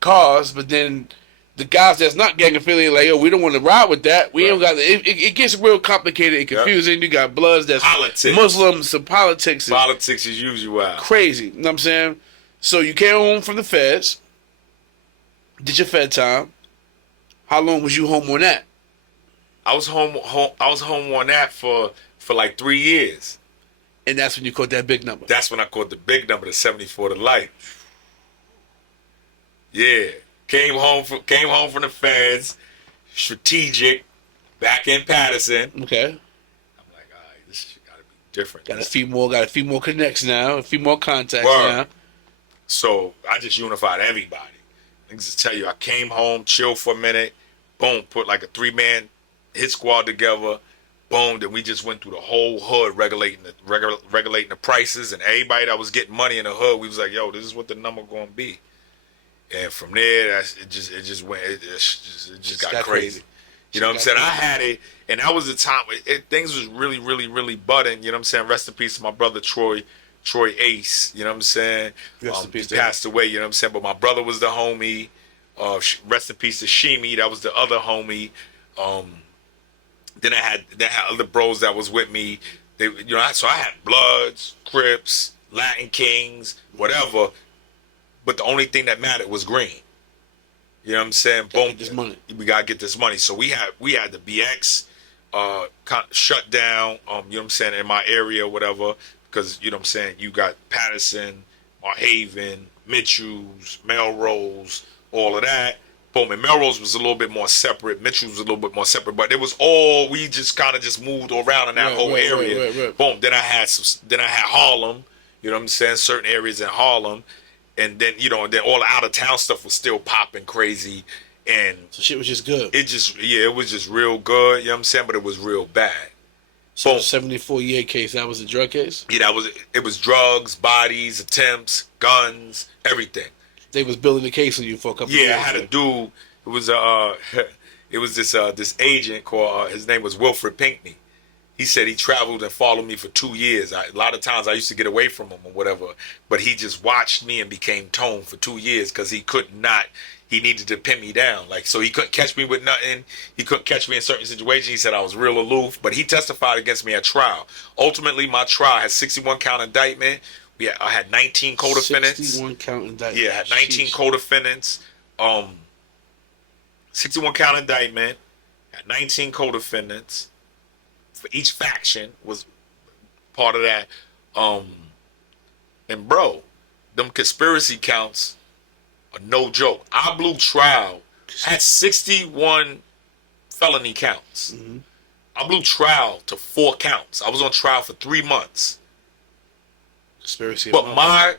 cars, but then the guys that's not gang affiliated, like, yo, we don't want to ride with that. We don't got it gets real complicated and confusing. You got Bloods that's Politics. Muslims, some politics. Politics is usual. Crazy. You know what I'm saying? So you came home from the feds, did your fed time. How long was you home on that? I was home on that for like 3 years. And that's when you caught that big number. That's when I caught the big number, the 74 to life. Yeah. Came home from the feds, strategic, back in Patterson. Okay. I'm like, all right, this shit gotta be different. Got a few more connects now, a few more contacts Word. now. So I just unified everybody. I can just tell you, I came home, chilled for a minute, boom, put like a 3-man hit squad together, boom. Then we just went through the whole hood, regulating the prices, and everybody that was getting money in the hood, we was like, yo, this is what the number gonna be. And from there, it just got crazy. You know what I'm saying? I had it, and that was the time things was really, really, really budding. You know what I'm saying? Rest in peace to my brother Troy Ace. You know what I'm saying? Rest in peace he to him. passed away. You know what I'm saying? But my brother was the homie. Rest in peace to Shimi. That was the other homie. Then I had other bros that was with me. So I had Bloods, Crips, Latin Kings, whatever. But the only thing that mattered was green. You know what I'm saying? Boom, get this money. We gotta get this money. So we had the BX shut down. You know what I'm saying, in my area, whatever. Because you know what I'm saying, you got Patterson, Marhaven, Mitchell's, Melrose, all of that. Boom, and Melrose was a little bit more separate. Mitchell's was a little bit more separate, but it was all, we just kind of just moved around in that whole area. Right. Boom. Then I had Harlem. You know what I'm saying? Certain areas in Harlem. And then, then all the out of town stuff was still popping crazy. And So shit was just good. it was just real good, you know what I'm saying? But it was real bad. So Boom. the 74-year case, that was a drug case? Yeah, it was drugs, bodies, attempts, guns, everything. They was building the case on you for a couple of years. Yeah, I had a dude. It was this agent called his name was Wilfred Pinkney. He said he traveled and followed me for 2 years. A lot of times I used to get away from him or whatever, but he just watched me and became tone for 2 years because he needed to pin me down. Like, so he couldn't catch me with nothing. He couldn't catch me in certain situations. He said I was real aloof, but he testified against me at trial. Ultimately, my trial had 61 count indictment. I had 19 co-defendants. 61 count indictment. Yeah, I had 19 Sheesh. co-defendants. 61 count indictment. Had 19 co-defendants. For each faction was part of that. And bro, them conspiracy counts are no joke. Our Blue trial had 61 felony counts. Mm-hmm. I blew trial to 4 counts. I was on trial for 3 months. Conspiracy. But my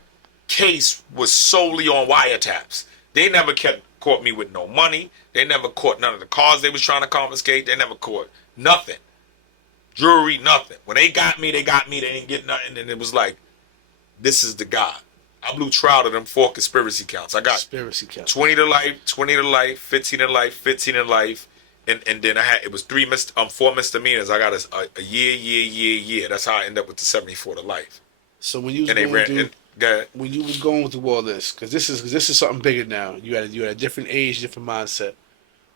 case was solely on wiretaps. They never caught me with no money. They never caught none of the cars they was trying to confiscate. They never caught nothing. Jewelry, nothing. When they got me, they got me. They didn't get nothing. And it was like, this is the guy. I blew trial to them 4 conspiracy counts. I got Conspiracy count. 20 to life, 20 to life, 15 to life, 15 to life. And then it was 4 misdemeanors. I got a year. That's how I ended up with the 74 to life. So when you was And they going ran. through, Go ahead. when you was going through all this, because this is something bigger now. You had a different age, different mindset.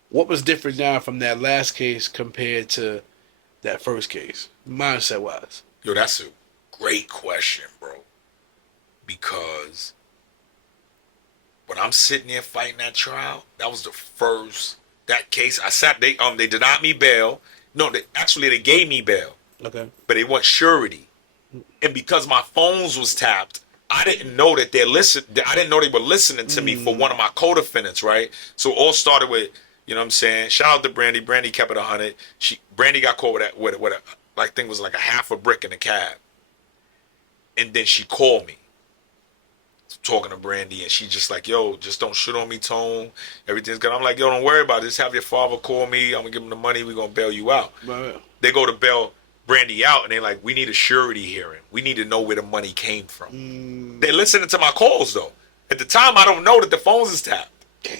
What was different now from that last case compared to that first case, mindset wise? Yo, that's a great question, bro. Because when I'm sitting there fighting that trial, that was the first that case. They denied me bail. No, they gave me bail. Okay. But they want surety. And because my phones was tapped, I didn't know that I didn't know they were listening to me for one of my co-defendants, right? So it all started with, you know what I'm saying? Shout out to Brandy. Brandy kept it 100. Brandy got caught with a like thing was like a half a brick in the cab. And then she called me. Talking to Brandy, and she just like, yo, just don't shit on me, Tone. Everything's good. I'm like, yo, don't worry about it. Just have your father call me. I'm gonna give him the money. We're gonna bail you out. Right. They go to bail Brandy out, and they're like, we need a surety hearing. We need to know where the money came from. They're listening to my calls though. At the time, I don't know that the phones is tapped. Damn.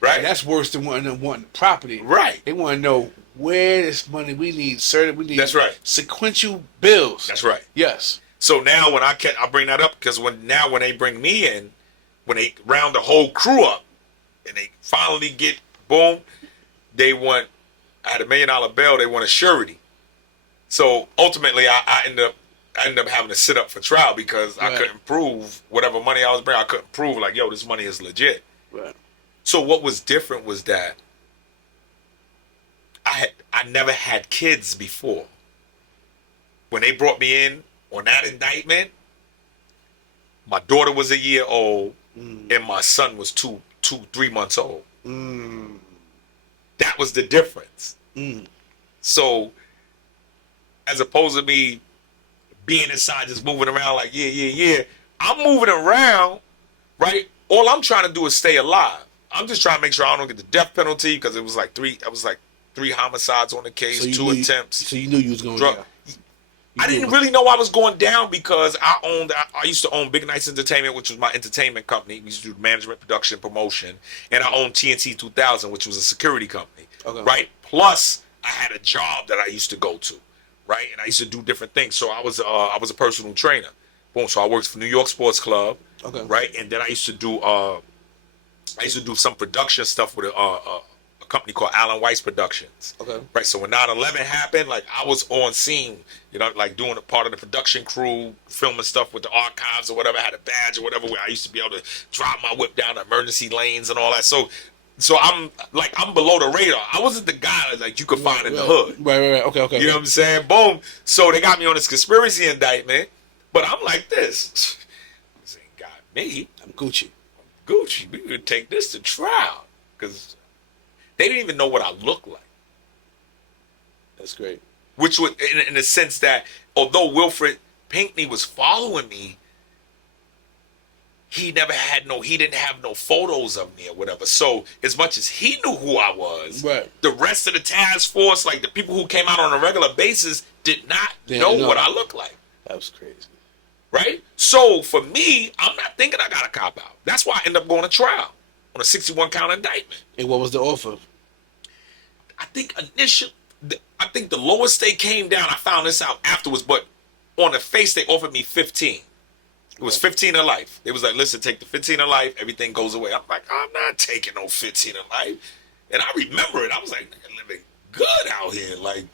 Right. And that's worse than wanting property. Right. They want to know where this money. We need certain. We need. That's right. Sequential bills. That's right. Yes. So now when I bring that up because when they bring me in, when they round the whole crew up, and they finally get boom, they want I had $1 million bail. They want a surety. So ultimately, I ended up having to sit up for trial because I couldn't prove whatever money I was bringing. I couldn't prove like, yo, this money is legit. Right. So what was different was that I never had kids before. When they brought me in on that indictment, my daughter was 1 year old and my son was 3 months old. That was the difference. So as opposed to me being inside just moving around like yeah, I'm moving around, right? All I'm trying to do is stay alive. I'm just trying to make sure I don't get the death penalty because it was like 3 homicides on the case, So 2 attempts. So you knew you was going down. I didn't really know I was going down because I used to own Big Nights Entertainment, which was my entertainment company. We used to do management, production, promotion. And I owned TNT 2000, which was a security company. Okay. Right? Plus, I had a job that I used to go to. Right? And I used to do different things. So I was a personal trainer. Boom. So I worked for New York Sports Club. Okay. Right? And then I used to do some production stuff with a company called Allen Weiss Productions. Okay. Right. So when 9/11 happened, like I was on scene, you know, like doing a part of the production crew, filming stuff with the archives or whatever. I had a badge or whatever where I used to be able to drive my whip down the emergency lanes and all that. So I'm below the radar. I wasn't the guy that like you could find in the hood. Right. Okay. You know what I'm saying? Boom. So they got me on this conspiracy indictment, but I'm like this. This ain't got me. I'm Gucci. We could take this to trial because they didn't even know what I looked like. That's great. Which was in the sense that although Wilfred Pinckney was following me, he didn't have no photos of me or whatever. So as much as he knew who I was, right, the rest of the task force, like the people who came out on a regular basis, did not know what I looked like. That was crazy. Right? So for me, I'm not thinking I got a cop out. That's why I ended up going to trial on a 61 count indictment. And what was the offer? I think the lowest they came down, I found this out afterwards, but on the face they offered me 15. It was 15 to life. They was like, listen, take the 15 to life, everything goes away. I'm like, I'm not taking no 15 to life. And I remember it. I was like, nigga, living good out here. Like,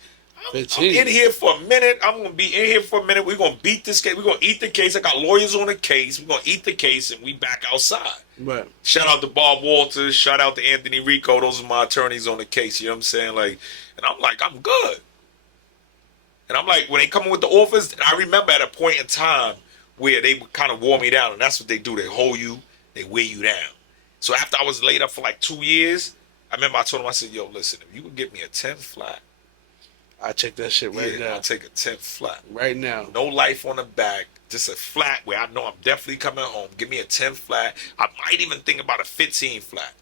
I'm in here for a minute. I'm going to be in here for a minute. We're going to beat this case. We're going to eat the case. I got lawyers on the case. We're going to eat the case, and we back outside. Right. Shout out to Bob Walters. Shout out to Anthony Rico. Those are my attorneys on the case. You know what I'm saying? Like, and I'm like, I'm good. And I'm like, when they come in with the offers, I remember at a point in time where they would kind of wore me down, and that's what they do. They hold you. They weigh you down. So after I was laid up for like 2 years, I remember I told them, I said, yo, listen, if you could get me a 10 flat, I check that shit right now. I'll take a 10 flat. Right now. No life on the back, just a flat where I know I'm definitely coming home. Give me a 10 flat. I might even think about a 15 flat.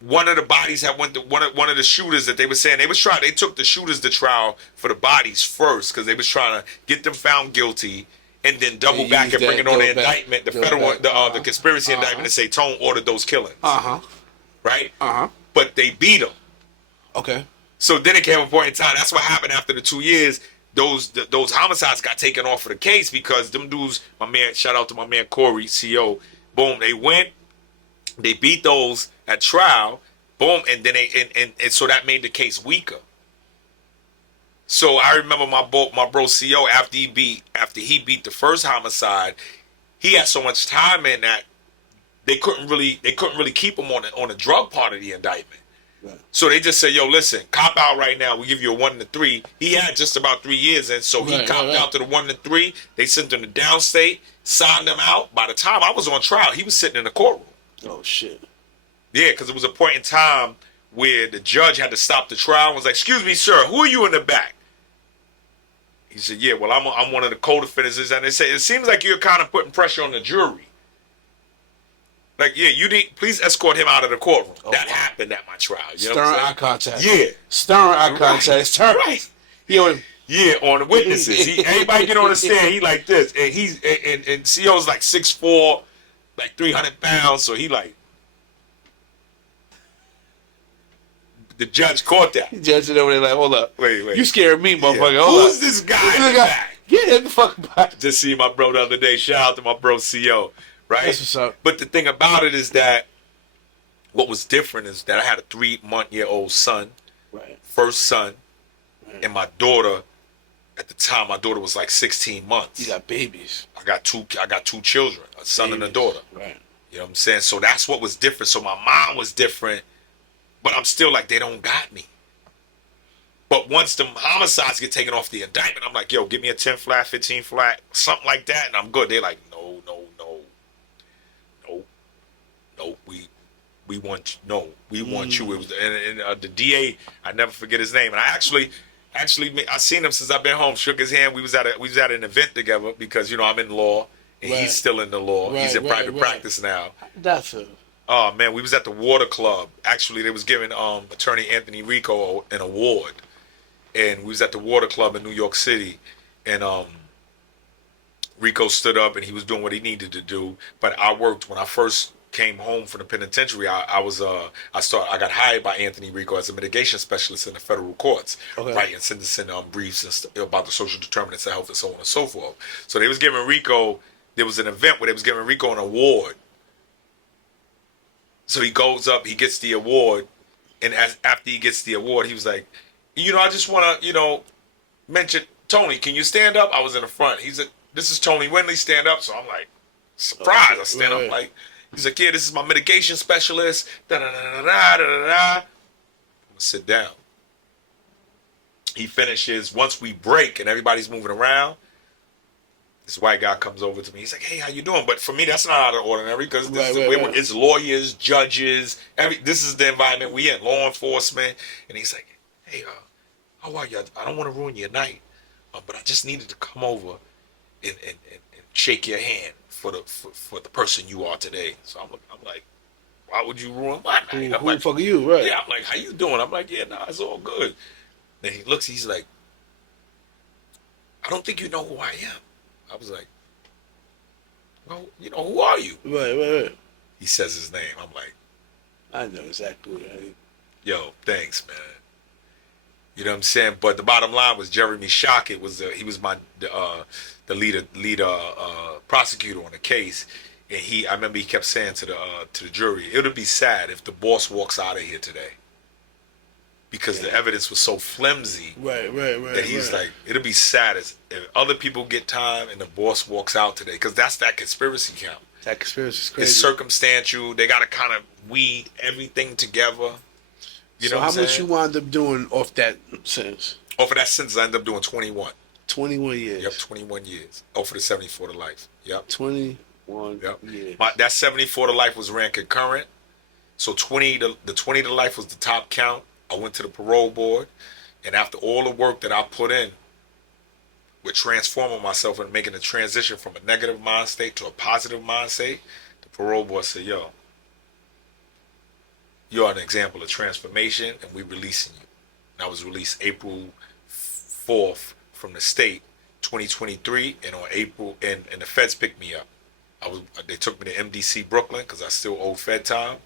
One of the bodies had went to one of the shooters that they were saying they took the shooters to trial for the bodies first because they was trying to get them found guilty and then double back and bring it on the indictment, the federal the conspiracy indictment and say Tone ordered those killings. Right? But they beat them. Okay. So then it came a point in time. That's what happened after the 2 years. Those homicides got taken off of the case because them dudes, my man, shout out to my man Corey, CO, boom, they went, they beat those at trial, boom, and then and so that made the case weaker. So I remember my bro CO after he beat the first homicide, he had so much time in that they couldn't really keep him on the drug part of the indictment. Right. So they just said, yo, listen, cop out right now. We give you a 1 to 3. He had just about 3 years, and so he copped out to the 1 to 3. They sent him to downstate, signed him out. By the time I was on trial, he was sitting in the courtroom. Oh, shit. Yeah, because it was a point in time where the judge had to stop the trial and was like, excuse me, sir, who are you in the back? He said, yeah, well, I'm one of the co-defendants. And they said, it seems like you're kind of putting pressure on the jury. Like, yeah, please escort him out of the courtroom. Oh, that happened at my trial. You know Stern eye contact. Yeah. Stern eye contact. Stern. Right. On the witnesses. Everybody get on the stand, he like this. And he's and CO's like 6'4", like 300 pounds. So he like, the judge caught that. The judge over there like, hold up. Wait. You scared me, motherfucker. Yeah. Hold Who's up. this guy in the back? Get the fuck back. Just see my bro the other day. Shout out to my bro CO. Right? That's what's up. But the thing about it is that what was different is that I had a 3-month-old son. Right. First son. Right. And my daughter, at the time, my daughter was like 16 months. You got babies. I got two children, a son and a daughter. Right. You know what I'm saying? So that's what was different. So my mom was different, but I'm still like, they don't got me. But once the homicides get taken off the indictment, I'm like, yo, give me a 10 flat, 15 flat, something like that, and I'm good. They're like, no, we want you. It was, and the DA, I never forget his name, and I actually I seen him since I've been home. Shook his hand. We was at an event together because I'm in law and he's still in the law. He's in private practice now. That's it. Oh man, we was at the Water Club. Actually, they was giving attorney Anthony Rico an award, and we was at the Water Club in New York City, and Rico stood up and he was doing what he needed to do. But I worked when I first came home from the penitentiary. I got hired by Anthony Rico as a mitigation specialist in the federal courts, writing sentencing briefs and about the social determinants of health and so on and so forth. So they was giving Rico. There was an event where they was giving Rico an award. So he goes up, he gets the award, and after he gets the award, he was like, I just want to, mention Tony. Can you stand up? I was in the front. He's like, this is Tony Windley. Stand up. So I'm like, surprised. I stand up like. He's like, yeah, this is my mitigation specialist. Da da da da da da da. I'm gonna sit down. He finishes. Once we break and everybody's moving around, this white guy comes over to me. He's like, hey, how you doing? But for me, that's not out of the ordinary because it's lawyers, judges. This is the environment we in, law enforcement. And he's like, hey, how are you? I don't want to ruin your night, but I just needed to come over and shake your hand for the person you are today. So I'm like, why would you ruin my night? Who the fuck are you? Right. Yeah, I'm like, how you doing? I'm like, yeah, nah, it's all good. Then he looks, he's like, I don't think you know who I am. I was like, well, who are you? Right. He says his name. I'm like, I know exactly what I mean. Yo, thanks, man. You know what I'm saying? But the bottom line was Jeremy Shockett he was the lead prosecutor on the case, and I remember he kept saying to the jury, it would be sad if the boss walks out of here today, because the evidence was so flimsy. Right. That he's like, it'll be sad if other people get time and the boss walks out today, because that's that conspiracy count. That conspiracy is crazy. It's circumstantial. They got to kind of weed everything together. So how much you wound up doing off that sentence? Off of that sentence, I ended up doing 21. 21 years. Yep, 21 years. Off of the 74 to life. Yep. 21 years. That 74 to life was ran concurrent. So the 20 to life was the top count. I went to the parole board, and after all the work that I put in with transforming myself and making a transition from a negative mind state to a positive mind state, the parole board said, yo, you're an example of transformation and we releasing you. And I was released April 4th from the state, 2023, and on April, and the feds picked me up. They took me to MDC Brooklyn because I still owe Fed time.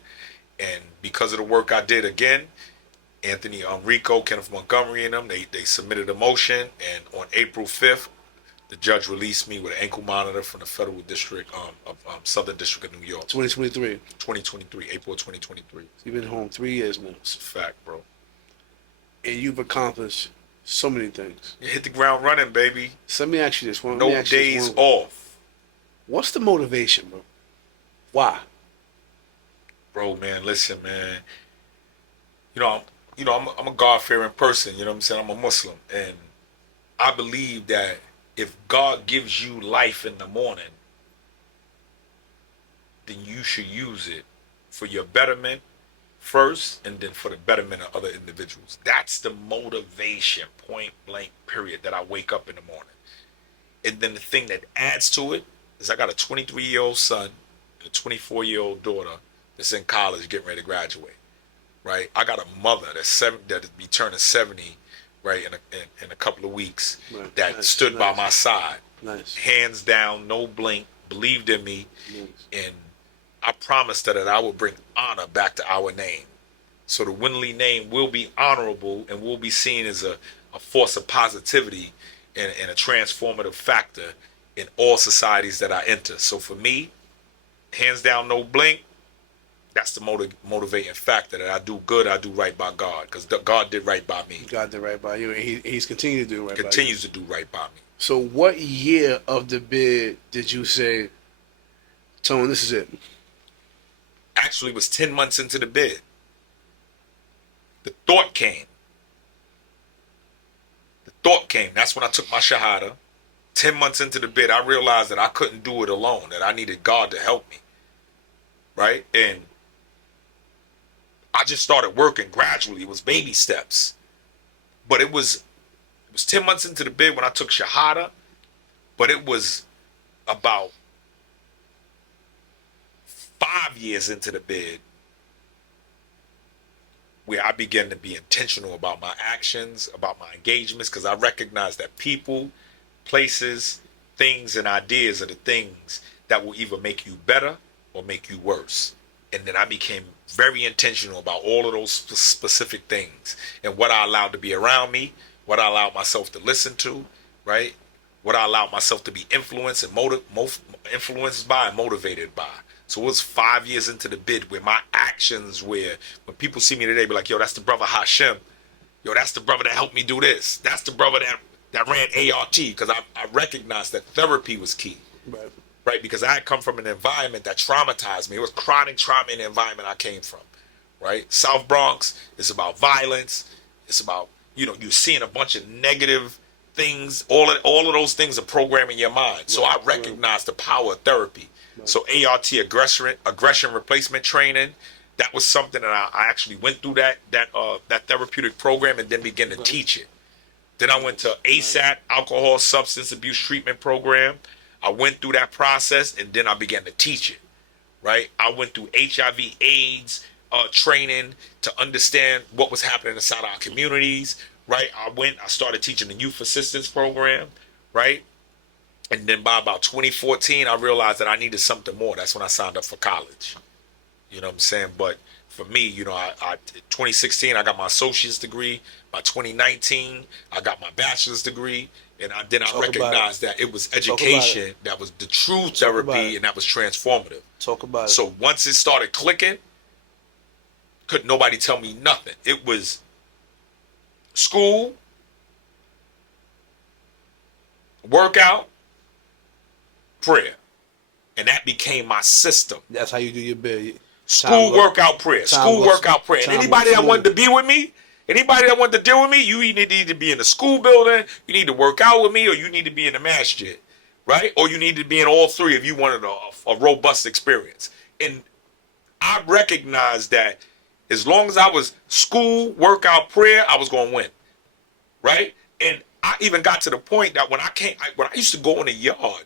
And because of the work I did again, Anthony Rico, Kenneth Montgomery and them, they submitted a motion, and on April 5th, the judge released me with an ankle monitor from the Federal District of Southern District of New York. 2023. 2023, April 2023. You've been home 3 years now. It's a fact, bro. And you've accomplished so many things. You hit the ground running, baby. So let me ask you this one. No days off. What's the motivation, bro? Why? Bro, man, listen, man. I'm a God-fearing person. You know what I'm saying? I'm a Muslim, and I believe that if God gives you life in the morning, then you should use it for your betterment first, and then for the betterment of other individuals. That's the motivation, point blank, period, that I wake up in the morning. And then the thing that adds to it is I got a 23-year-old son and a 24-year-old daughter that's in college getting ready to graduate. Right, I got a mother that'll be turning 70, right, in a couple of weeks. Right. That stood by my side, hands down, no blink, believed in me, and I promised her that I would bring honor back to our name. So the Winley name will be honorable and will be seen as a force of positivity and a transformative factor in all societies that I enter. So for me, hands down, no blink. That's the motivating factor, that I do good, I do right by God, because God did right by me. God did right by you, and he's continued to do right by you. Continues to do right by me. So what year of the bid did you say, Tone, this is it? Actually, it was 10 months into the bid. The thought came. That's when I took my Shahada. 10 months into the bid, I realized that I couldn't do it alone, that I needed God to help me. Right? And I just started working gradually. It was baby steps. But it was 10 months into the bid when I took Shahada. But it was about 5 years into the bid where I began to be intentional about my actions, about my engagements, because I recognized that people, places, things, and ideas are the things that will either make you better or make you worse. And then I became very intentional about all of those specific things and what I allowed to be around me, what I allowed myself to listen to, right? What I allowed myself to be influenced and influenced by and motivated by. So it was 5 years into the bid where my actions were, when people see me today, be like, yo, that's the brother Hashem. Yo, that's the brother that helped me do this. That's the brother that ran ART, because I recognized that therapy was key. Right, because I had come from an environment that traumatized me. It was chronic trauma in the environment I came from, right? South Bronx is about violence. It's about, you're seeing a bunch of negative things. All of those things are programming your mind. So I recognized the power of therapy. So ART, aggression replacement training, that was something that I actually went through that therapeutic program and then began to teach it. Then I went to ASAT, alcohol substance abuse treatment program. I went through that process and then I began to teach it, right? I went through HIV AIDS training to understand what was happening inside our communities, right? I started teaching the youth assistance program, right? And then by about 2014, I realized that I needed something more. That's when I signed up for college. You know what I'm saying? But for me, 2016, I got my associate's degree. By 2019, I got my bachelor's degree. And I recognized that it was education that was the true therapy and that was transformative. Talk about it. So once it started clicking, couldn't nobody tell me nothing. It was school, workout, prayer. And that became my system. That's how you do your bid. School, workout, prayer. School, workout, prayer. And anybody that wanted to be with me, anybody that wanted to deal with me, you either need to be in the school building, you need to work out with me, or you need to be in the masjid, right? Or you need to be in all three if you wanted a robust experience. And I recognized that as long as I was school, workout, prayer, I was going to win, right? And I even got to the point that when when I used to go in the yard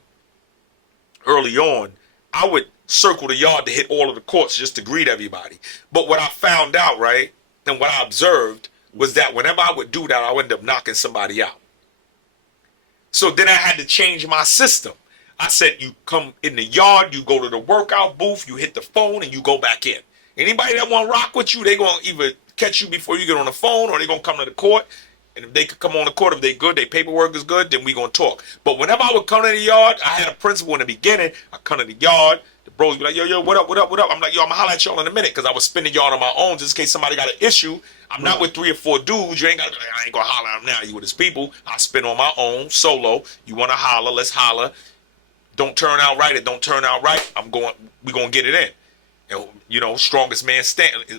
early on, I would circle the yard to hit all of the courts just to greet everybody. But what I found out, right, and what I observed was that whenever I would do that, I would end up knocking somebody out. So then I had to change my system. I said, you come in the yard, you go to the workout booth, you hit the phone, and you go back in. Anybody that want to rock with you, they going to either catch you before you get on the phone, or they going to come to the court. And if they could come on the court, if they good, their paperwork is good, then we going to talk. But whenever I would come to the yard, I had a principle in the beginning. I come to the yard, the bros be like, yo, what up, what up, what up? I'm like, yo, I'm going to holler at y'all in a minute, because I was spin the yard on my own just in case somebody got an issue. I'm not with 3 or 4 dudes. I ain't going to holler at them now. You with his people. I spin on my own, solo. You want to holler, let's holler. Don't turn out right, it don't turn out right. We going to get it in. And, you know, strongest man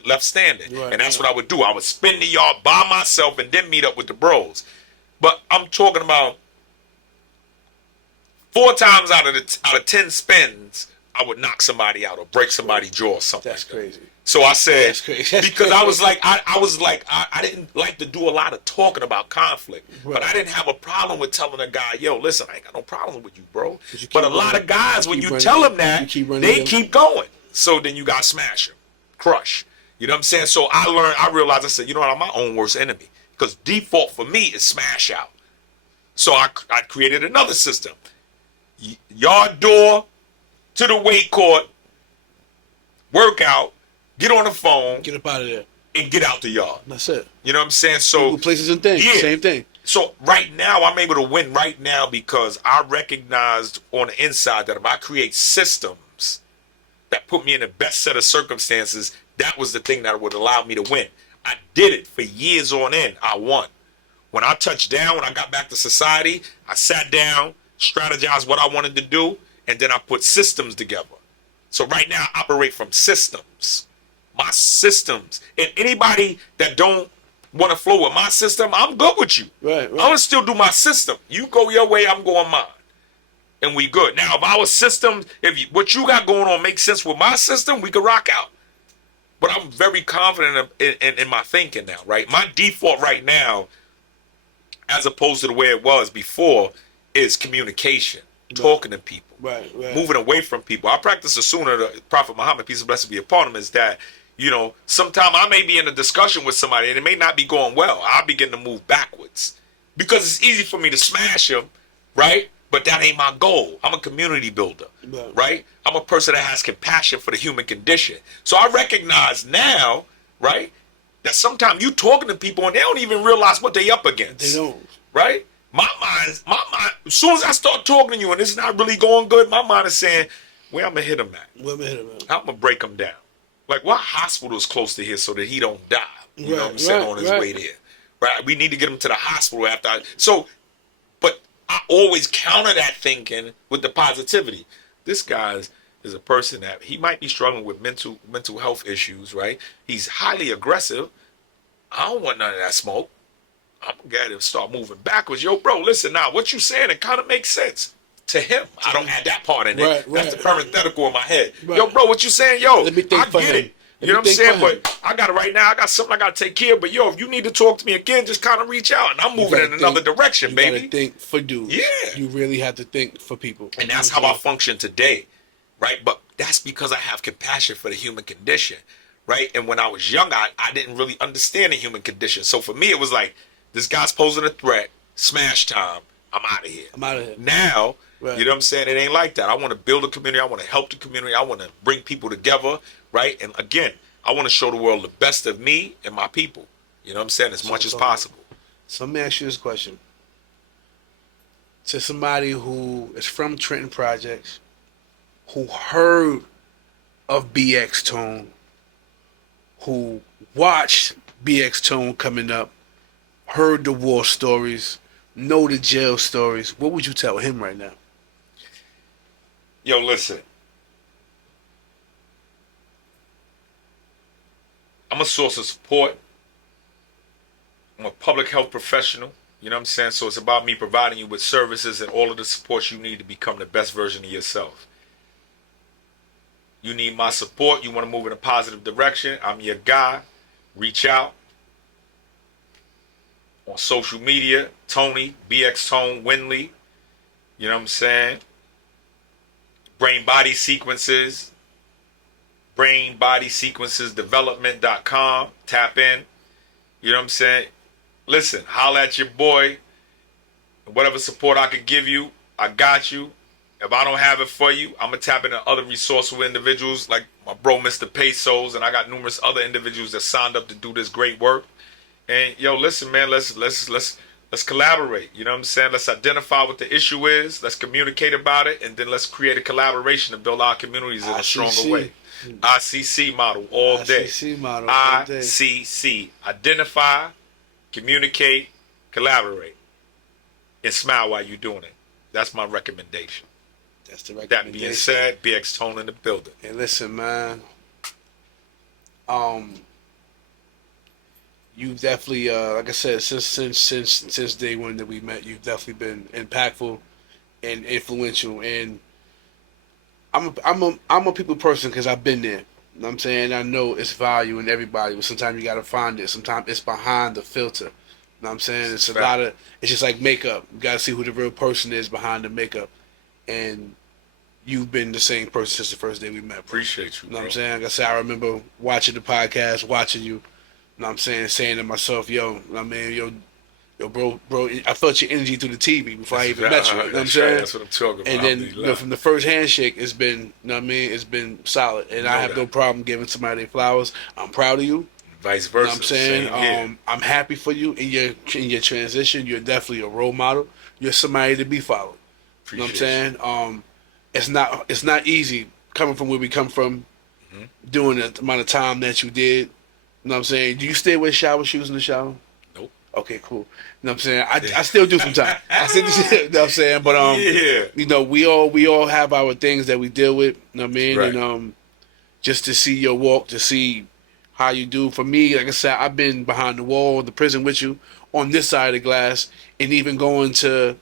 left standing. Right, and that's what I would do. I would spin the yard by myself and then meet up with the bros. But I'm talking about 4 times out of 10 spins, I would knock somebody out or break somebody's jaw or something. That's crazy. So I said, That's crazy. because I was like, I didn't like to do a lot of talking about conflict, but I didn't have a problem with telling a guy, yo, listen, I ain't got no problem with you, bro. But a lot of guys, when you tell them that, they keep going. So then you got to smash them, crush. You know what I'm saying? So I realized, I said, you know what, I'm my own worst enemy. Because default for me is smash out. So I created another system. Yard door to the weight court, workout, get on the phone. Get up out of there. And get out the yard. That's it. You know what I'm saying? So places and things, same thing. So right now, I'm able to win right now because I recognized on the inside that if I create systems that put me in the best set of circumstances, that was the thing that would allow me to win. I did it for years on end. I won. When I touched down, when I got back to society, I sat down, strategized what I wanted to do, and then I put systems together. So right now, I operate from systems. My systems. And anybody that don't want to flow with my system, I'm good with you. Right. I'm going to still do my system. You go your way, I'm going mine. And we good. Now, if our systems, what you got going on makes sense with my system, we can rock out. But I'm very confident in my thinking now, right? My default right now, as opposed to the way it was before, is communication, talking to people, moving away from people. I practice the sunnah the Prophet Muhammad, peace and blessings be upon him, is that, you know, sometimes I may be in a discussion with somebody and it may not be going well. I begin to move backwards because it's easy for me to smash them, right? But that ain't my goal. I'm a community builder, right? I'm a person that has compassion for the human condition. So I recognize now, right, that sometimes you talking to people and they don't even realize what they up against. They don't. Right? My mind, as soon as I start talking to you and it's not really going good, my mind is saying, where I'm going to hit him at? Where I'm going to hit him at? I'm going to break him down. Like, what hospital is close to here so that he don't die? You know what I'm saying? On his way there. Right? We need to get him to the hospital after but I always counter that thinking with the positivity. This guy is a person that he might be struggling with mental health issues, right? He's highly aggressive. I don't want none of that smoke. I'm going to start moving backwards. Yo, bro, listen now. What you saying, it kind of makes sense to him. I don't add that part in it. That's the parenthetical in my head. Yo, bro, what you saying? Yo, I get it. You know what I'm saying? But I got it right now. I got something I got to take care of. But, yo, if you need to talk to me again, just kind of reach out. And I'm moving in another direction, baby. You got to think for dudes. Yeah. You really have to think for people. And that's how I function today, right? But that's because I have compassion for the human condition, right? And when I was young, I didn't really understand the human condition. So for me, it was like, this guy's posing a threat, smash time, I'm out of here. Now, you know what I'm saying? It ain't like that. I want to build a community. I want to help the community. I want to bring people together, right? And again, I want to show the world the best of me and my people. You know what I'm saying? As much as possible. So let me ask you this question. To somebody who is from Trenton Projects, who heard of BX Tone, who watched BX Tone coming up, heard the war stories, know the jail stories, what would you tell him right now? Yo, listen. I'm a source of support. I'm a public health professional. You know what I'm saying? So it's about me providing you with services and all of the support you need to become the best version of yourself. You need my support. You want to move in a positive direction. I'm your guy. Reach out. on social media. Tony, BX Tone Winley. You know what I'm saying? Brain Body Sequences. BrainBodySequencesDevelopment.com. Tap in. You know what I'm saying? Listen, holla at your boy. Whatever support I could give you, I got you. If I don't have it for you, I'm gonna tap into other resourceful individuals like my bro Mr. Pesos, and I got numerous other individuals that signed up to do this great work. And yo, listen, man, let's collaborate. You know what I'm saying? Let's identify what the issue is. Let's communicate about it, and then let's create a collaboration to build our communities in a stronger way. ICC model all day. ICC model all day. ICC. Identify, communicate, collaborate, and smile while you're doing it. That's my recommendation. That's the recommendation. That being said, BX Tone in the building. Hey, listen, man. You've definitely, like I said, since day one that we met, you've definitely been impactful and influential. And I'm a people person because I've been there. You know what I'm saying? I know it's value in everybody, but sometimes you gotta find it. Sometimes it's behind the filter. You know what I'm saying? It's a lot of. It's just like makeup. You gotta see who the real person is behind the makeup. And you've been the same person since the first day we met. Appreciate you. You know what I'm saying? Like I said, I remember watching the podcast, watching you. You know what I'm saying to myself, yo, I mean, yo, bro, I felt your energy through the TV before I even met you. You know what I'm saying? That's what I'm talking about. And then from the first handshake, it's been, you know what I mean? It's been solid. And I have no problem giving somebody their flowers. I'm proud of you. Vice versa. You know what I'm saying? I'm happy for you in your transition. You're definitely a role model. You're somebody to be followed. You know what I'm saying? It's not easy coming from where we come from, doing the amount of time that you did. You know what I'm saying? Do you stay with shower shoes in the shower? Nope. Okay, cool. You know what I'm saying? I still do sometimes. You know what I'm saying? But you know, we all have our things that we deal with. You know what I mean? Right. And just to see your walk, to see how you do. For me, like I said, I've been behind the wall, the prison with you, on this side of the glass, and even going to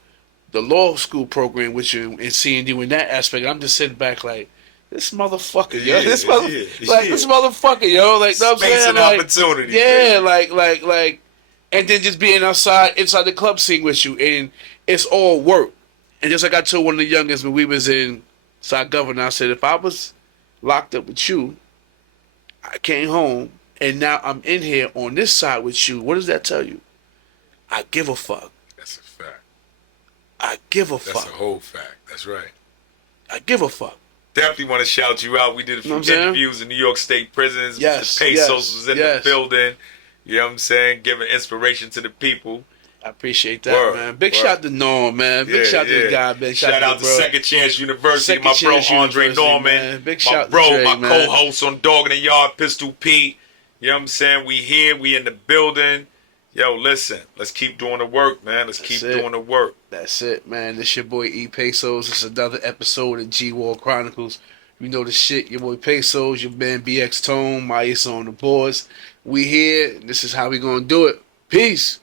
the law school program with you and seeing you in that aspect. I'm just sitting back like, this motherfucker, yo. This motherfucker, yo. Like, know what I'm Space saying? and Like, opportunity. yeah, like, and then just being inside the club scene with you, and it's all work. And just like I told one of the youngest when we was in South Governor, I said, if I was locked up with you, I came home, and now I'm in here on this side with you. What does that tell you? I give a fuck. That's a fact. I give a fuck. That's a whole fact. That's right. I give a fuck. Definitely want to shout you out. We did a few interviews in New York State prisons. Yes, Mr. Pesos was in the building. You know what I'm saying? Giving inspiration to the people. I appreciate that, man. Big shout to Norm, man. Big shout to the guy, man. Shout out to Second Chance University, my bro Andre Norman. Man. Big shout my bro, to Dre, my man. co-host on Dog in the Yard, Pistol Pete. You know what I'm saying? We here, we in the building. Yo, listen, let's keep doing the work, man. Let's keep doing the work. That's it, man. This your boy E Pesos. It's another episode of G War Chronicles. You know the shit, your boy Pesos, your man BX Tone, my ace on the boards. We here. This is how we gonna do it. Peace.